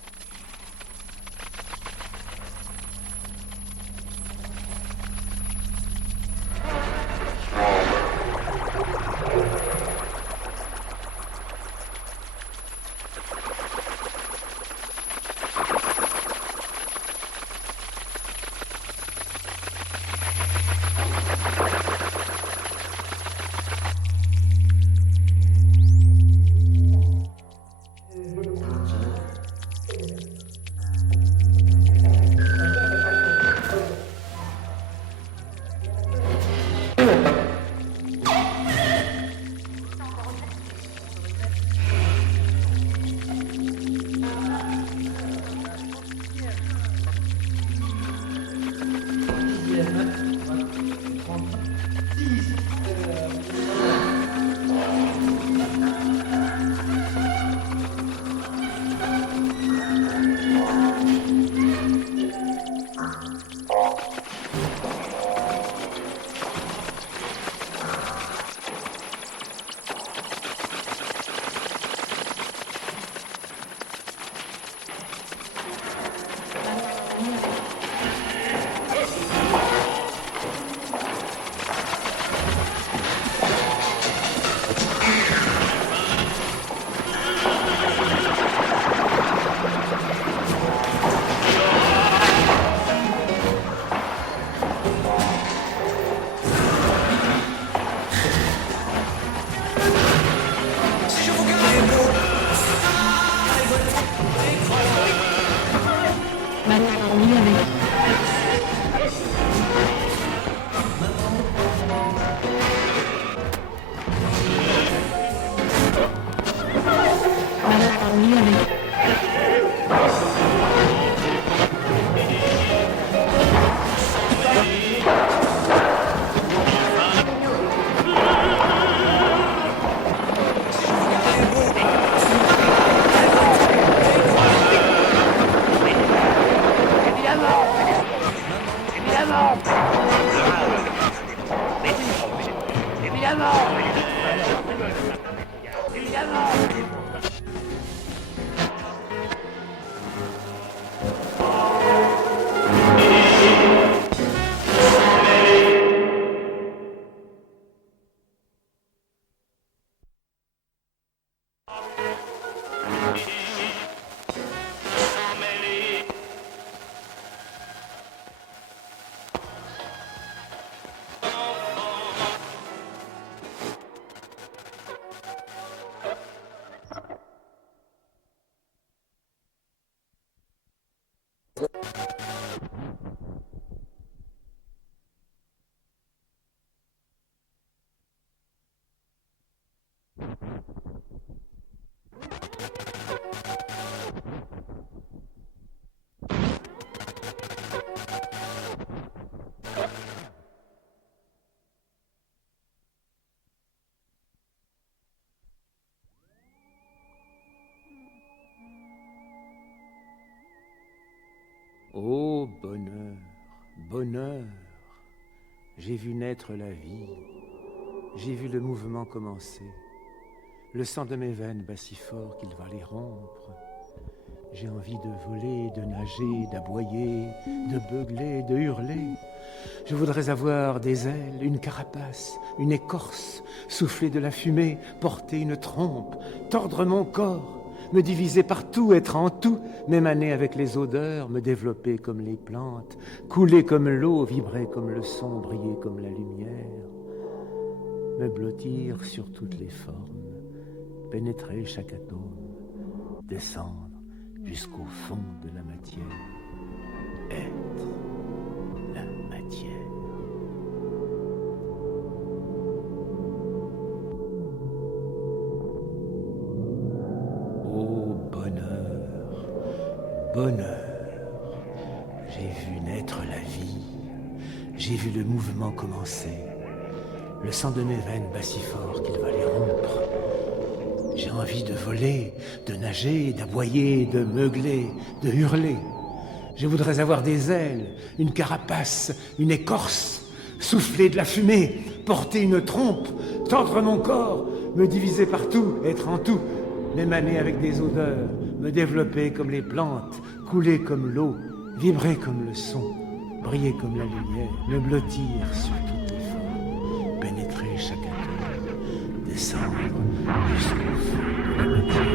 bonheur, bonheur. J'ai vu naître la vie, j'ai vu le mouvement commencer. Le sang de mes veines bat si fort qu'il va les rompre. J'ai envie de voler, de nager, d'aboyer, de beugler, de hurler. Je voudrais avoir des ailes, une carapace, une écorce, souffler de la fumée, porter une trompe, tordre mon corps, me diviser partout, être en tout, m'émaner avec les odeurs, me développer comme les plantes, couler comme l'eau, vibrer comme le son, briller comme la lumière, me blottir sur toutes les formes, pénétrer chaque atome, descendre jusqu'au fond de la matière, être la matière. Oh bonheur, bonheur, j'ai vu naître la vie, j'ai vu le mouvement commencer, le sang de mes veines bat si fort qu'il va les rompre. J'ai envie de voler, de nager, d'aboyer, de meugler, de hurler. Je voudrais avoir des ailes, une carapace, une écorce, souffler de la fumée, porter une trompe, tordre mon corps, me diviser partout, être en tout, m'émaner avec des odeurs, me développer comme les plantes, couler comme l'eau, vibrer comme le son, briller comme la lumière, me blottir sur toutes les formes, pénétrer chaque atome, descendre jusqu'au fond de la matière.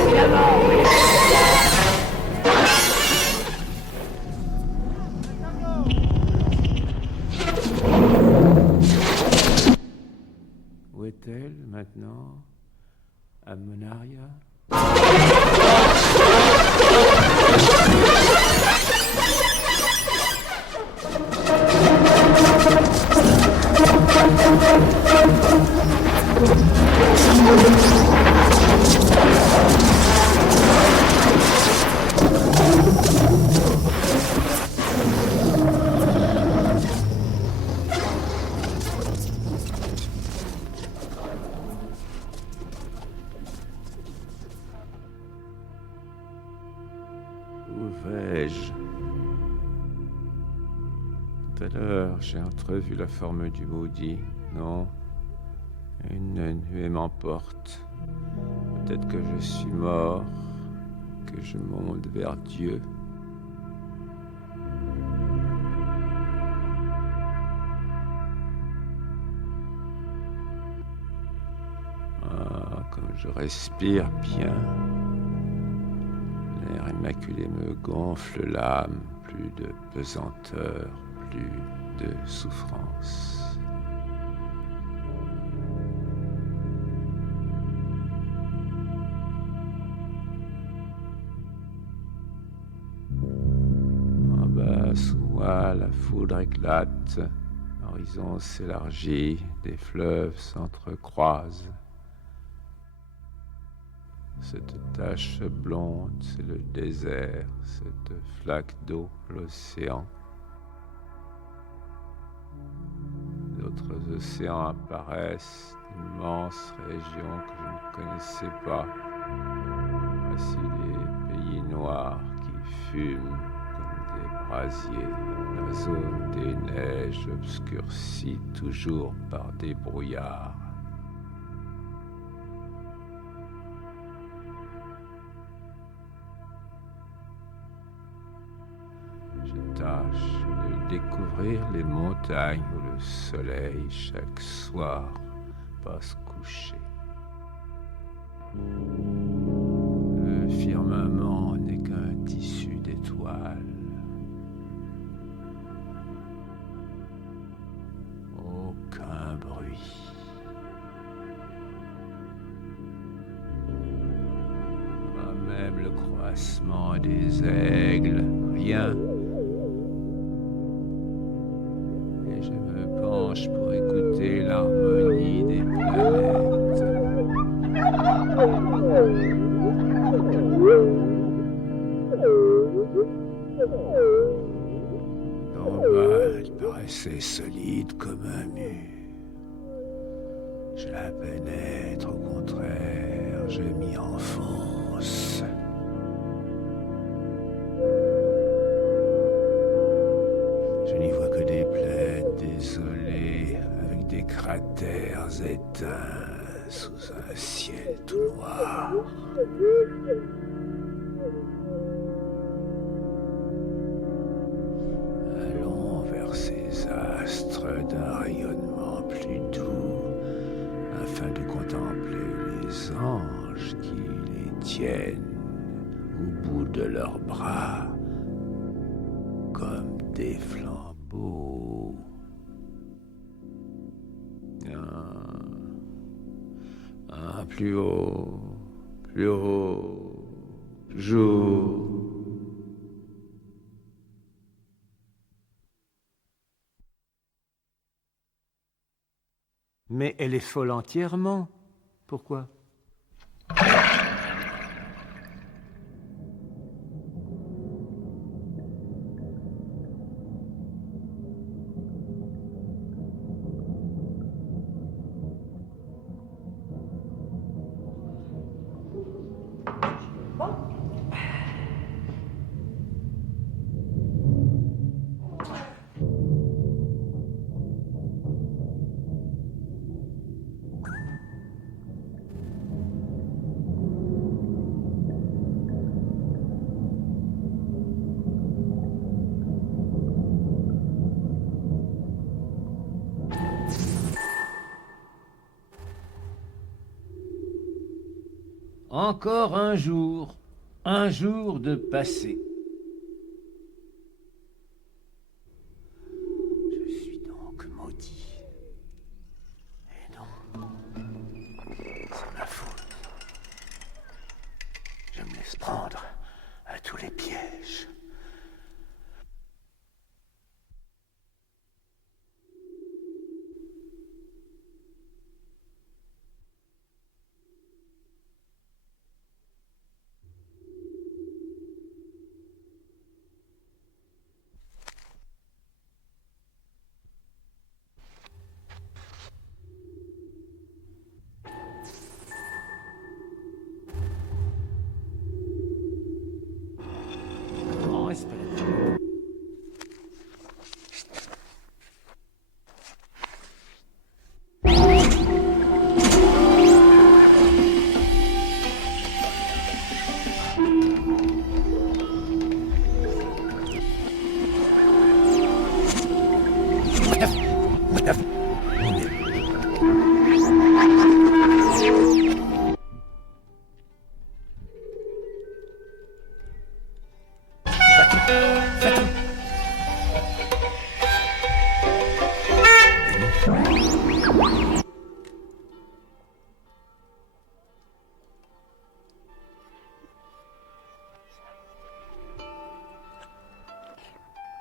Évidemment est-elle maintenant, Ammonaria? Où vais-je? Tout à l'heure, j'ai entrevu la forme du maudit. Non, une nuée m'emporte. Peut-être que je suis mort, que je monte vers Dieu. Ah, comme je respire bien. L'air immaculé me gonfle l'âme, plus de pesanteur, plus de souffrance. En bas, sous moi, la foudre éclate, l'horizon s'élargit, des fleuves s'entrecroisent. Cette tache blonde, c'est le désert, cette flaque d'eau, l'océan. D'autres océans apparaissent, d'immenses régions que je ne connaissais pas. Voici des pays noirs qui fument comme des brasiers. La zone des neiges obscurcie toujours par des brouillards. Je tâche de découvrir les montagnes où le soleil chaque soir va se coucher. Le firmament n'est qu'un tissu d'étoiles. Aucun bruit. Pas même le croassement des aigles, rien. Et je me penche pour écouter l'harmonie des planètes. D'en bas, elle paraissait solide comme un mur. Je la pénètre, au contraire, je m'y enfonce. Je n'y vois que des plaines désolées, avec des cratères éteints sous un ciel tout noir. Allons vers ces astres d'un rayonnement plus doux, afin de contempler les anges qui les tiennent au bout de leurs bras, comme des flambeaux. Plus haut, jour. Mais elle est folle entièrement. Pourquoi ? Encore un jour de passé. Je suis donc maudit. Et non,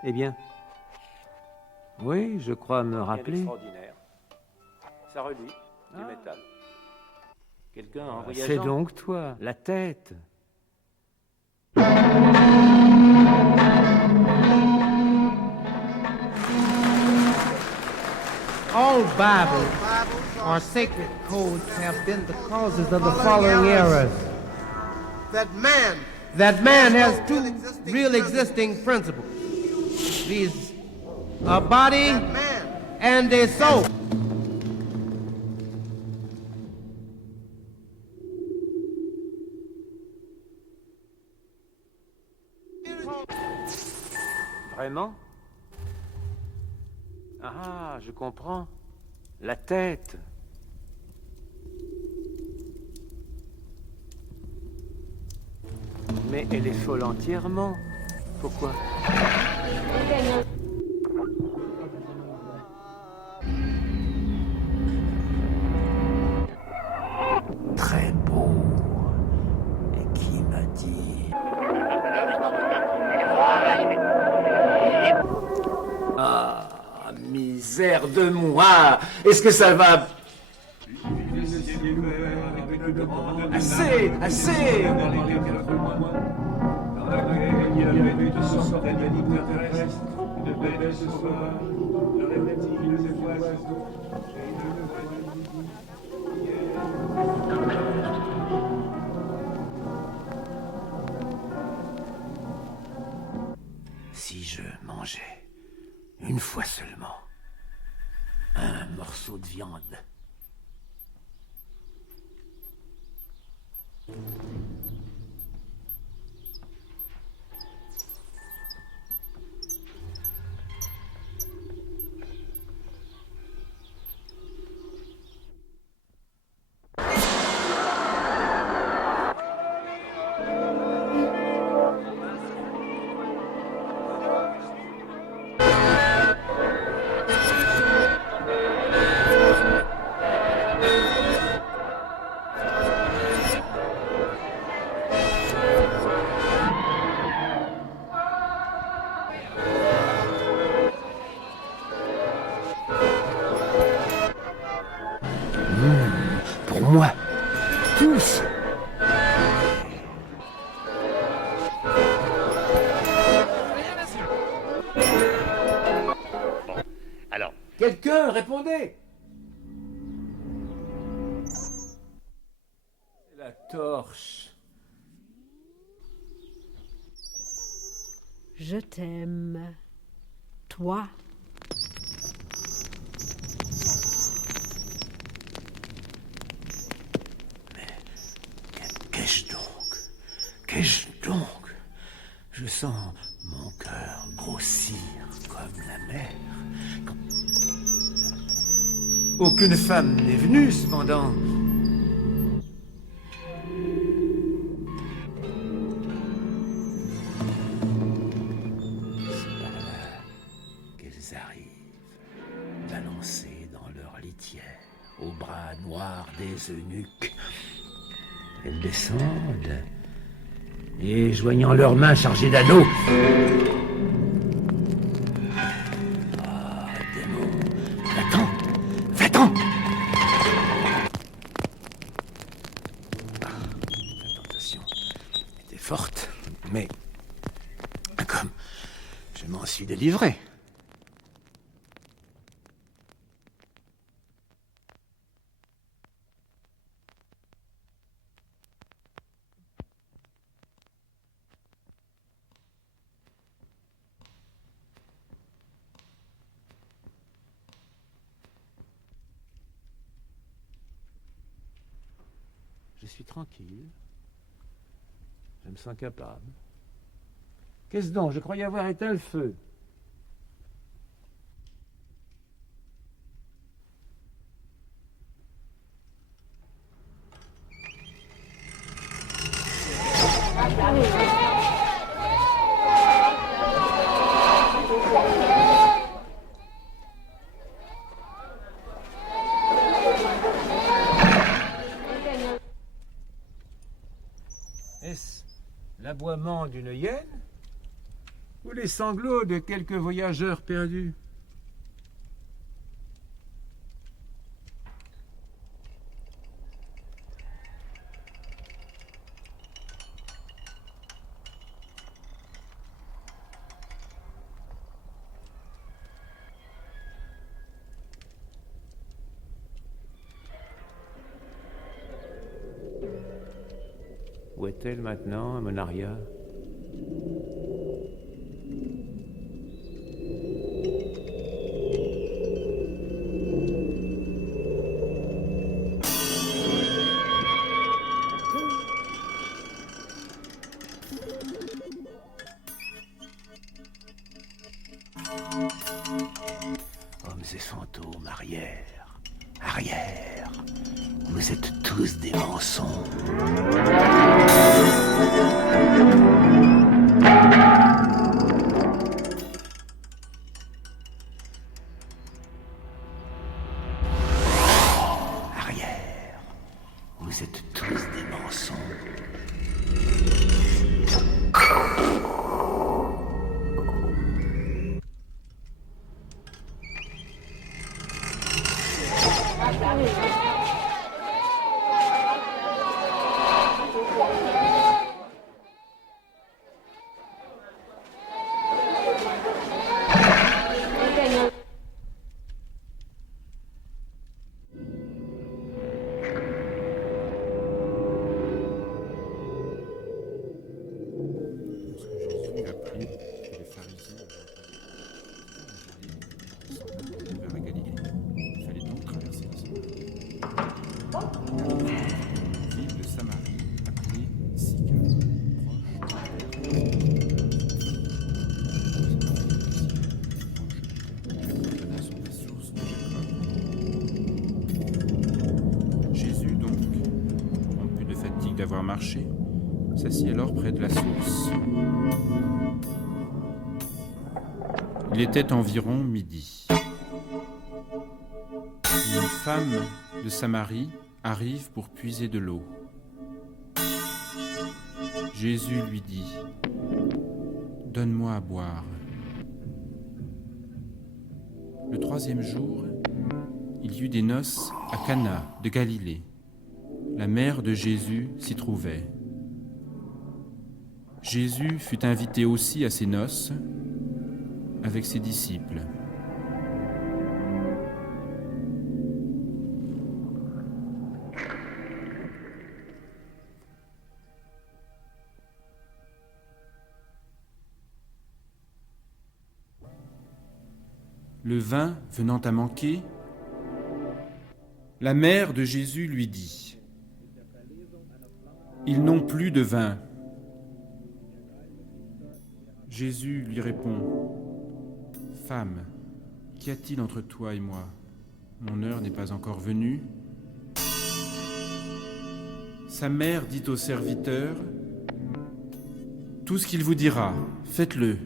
Eh bien. Oui, je crois me rappeler. Extraordinaire. Ça relie du métal. Quelqu'un en voyageant. C'est donc toi, la tête. All Bibles or sacred codes have been the causes of the following errors. That man has two real existing principles. These a body and a soul. Vraiment? Ah, je comprends. La tête. Mais elle est folle entièrement. Pourquoi? Très beau. Et qui m'a dit? Ah, misère de moi! Est-ce que ça va? Assez! Assez! Il y avait de sortes d'animaux terrestres, une belle ce soir, le rêve-t-il de ces oiseaux, et Si je mangeais, une fois seulement, un morceau de viande. Pour moi, tous. Alors, Quelqu'un, répondez. La torche. Je t'aime, toi. Qu'ai-je donc? Qu'ai-je donc? Je sens mon cœur grossir comme la mer. Aucune femme n'est venue, cependant. C'est par là qu'elles arrivent, balancées dans leur litière, aux bras noirs des eunuques. Elles descendent et, joignant leurs mains chargées d'anneaux, ah, démon, va-t'en, va-t'en. La tentation était forte, mais comme je m'en suis délivré. Je suis tranquille. Je me sens capable. Qu'est-ce donc? Je croyais avoir éteint le feu. L'aboiement d'une hyène? Ou les sanglots de quelques voyageurs perdus? Où est-elle maintenant, à Monaria? Hommes et fantômes, arrière, arrière. Vous êtes tous des mensonges. Arrière. Vous êtes tous des mensonges. Jésus apprit que les pharisiens vers la Galilée. Il fallait donc traverser la Samarie. Ville de Samarie, appelée Sychar, proche de la source de Jacob. Jésus donc, rompu de fatigue d'avoir marché, s'assit alors près de la source. Il était environ midi. Une femme de Samarie arrive pour puiser de l'eau. Jésus lui dit : « Donne-moi à boire. » Le 3e jour, il y eut des noces à Cana de Galilée. La mère de Jésus s'y trouvait. Jésus fut invité aussi à ces noces avec ses disciples. Le vin venant à manquer, la mère de Jésus lui dit : « Ils n'ont plus de vin. » Jésus lui répond : « Femme, qu'y a-t-il entre toi et moi ? Mon heure n'est pas encore venue. » Sa mère dit au serviteur : « Tout ce qu'il vous dira, faites-le. »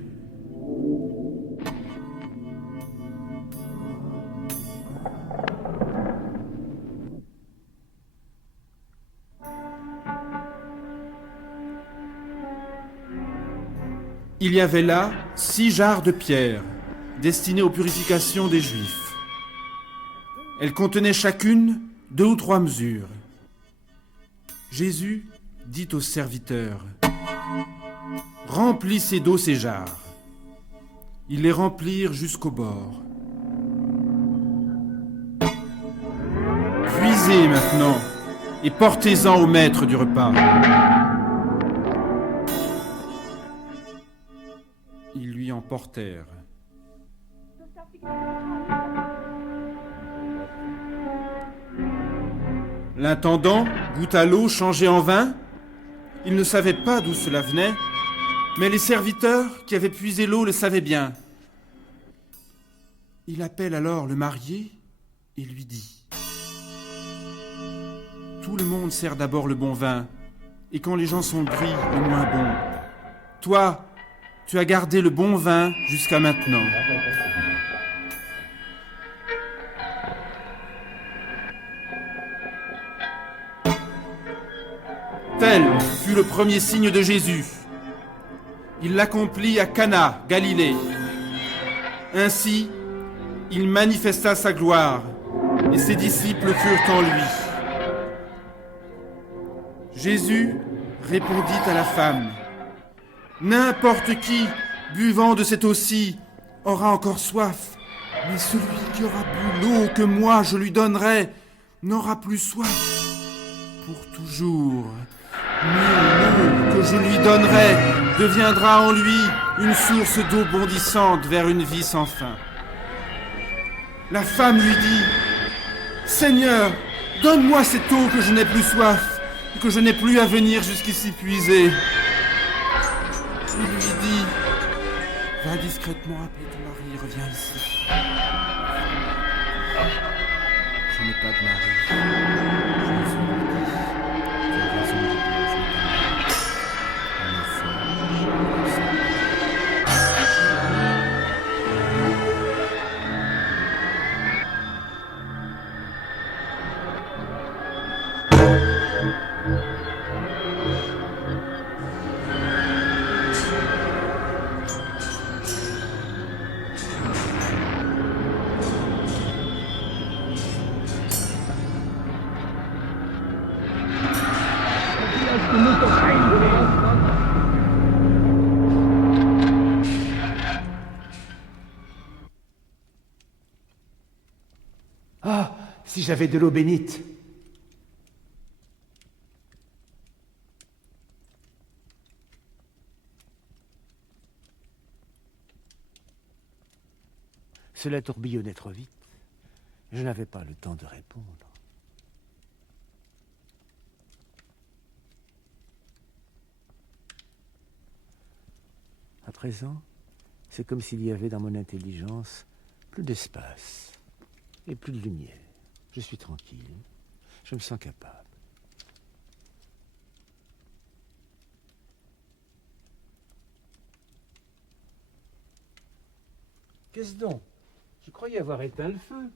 Il y avait là 6 jarres de pierre, destinées aux purifications des Juifs. Elles contenaient chacune 2 ou 3 mesures. Jésus dit aux serviteurs : « Remplissez d'eau ces jarres. » Ils les remplirent jusqu'au bord. « Puisez maintenant et portez-en au maître du repas. » Ils lui en portèrent. L'intendant goûta l'eau changée en vin. Il ne savait pas d'où cela venait, mais les serviteurs qui avaient puisé l'eau le savaient bien. Il appelle alors le marié et lui dit : « Tout le monde sert d'abord le bon vin, et quand les gens sont gris, le moins bon. Toi, tu as gardé le bon vin jusqu'à maintenant. » Tel fut le premier signe de Jésus, il l'accomplit à Cana, Galilée. Ainsi, il manifesta sa gloire, et ses disciples furent en lui. Jésus répondit à la femme, « N'importe qui, buvant de cette eau-ci, aura encore soif, mais celui qui aura bu l'eau que moi je lui donnerai n'aura plus soif pour toujours. Mais l'eau que je lui donnerai deviendra en lui une source d'eau bondissante vers une vie sans fin. » La femme lui dit, « Seigneur, donne-moi cette eau que je n'ai plus soif, et que je n'ai plus à venir jusqu'ici puiser. » Il lui dit, « Va discrètement appeler ton mari, reviens ici. » Je n'ai pas de mari. Je me suis dit, tu as raison de dire, je n'ai pas de mari. En effet, je sais. Ah, si j'avais de l'eau bénite. Cela tourbillonnait trop vite. Je n'avais pas le temps de répondre. À présent, c'est comme s'il y avait dans mon intelligence plus d'espace et plus de lumière. Je suis tranquille. Je me sens capable. Qu'est-ce donc? Je croyais avoir éteint le feu.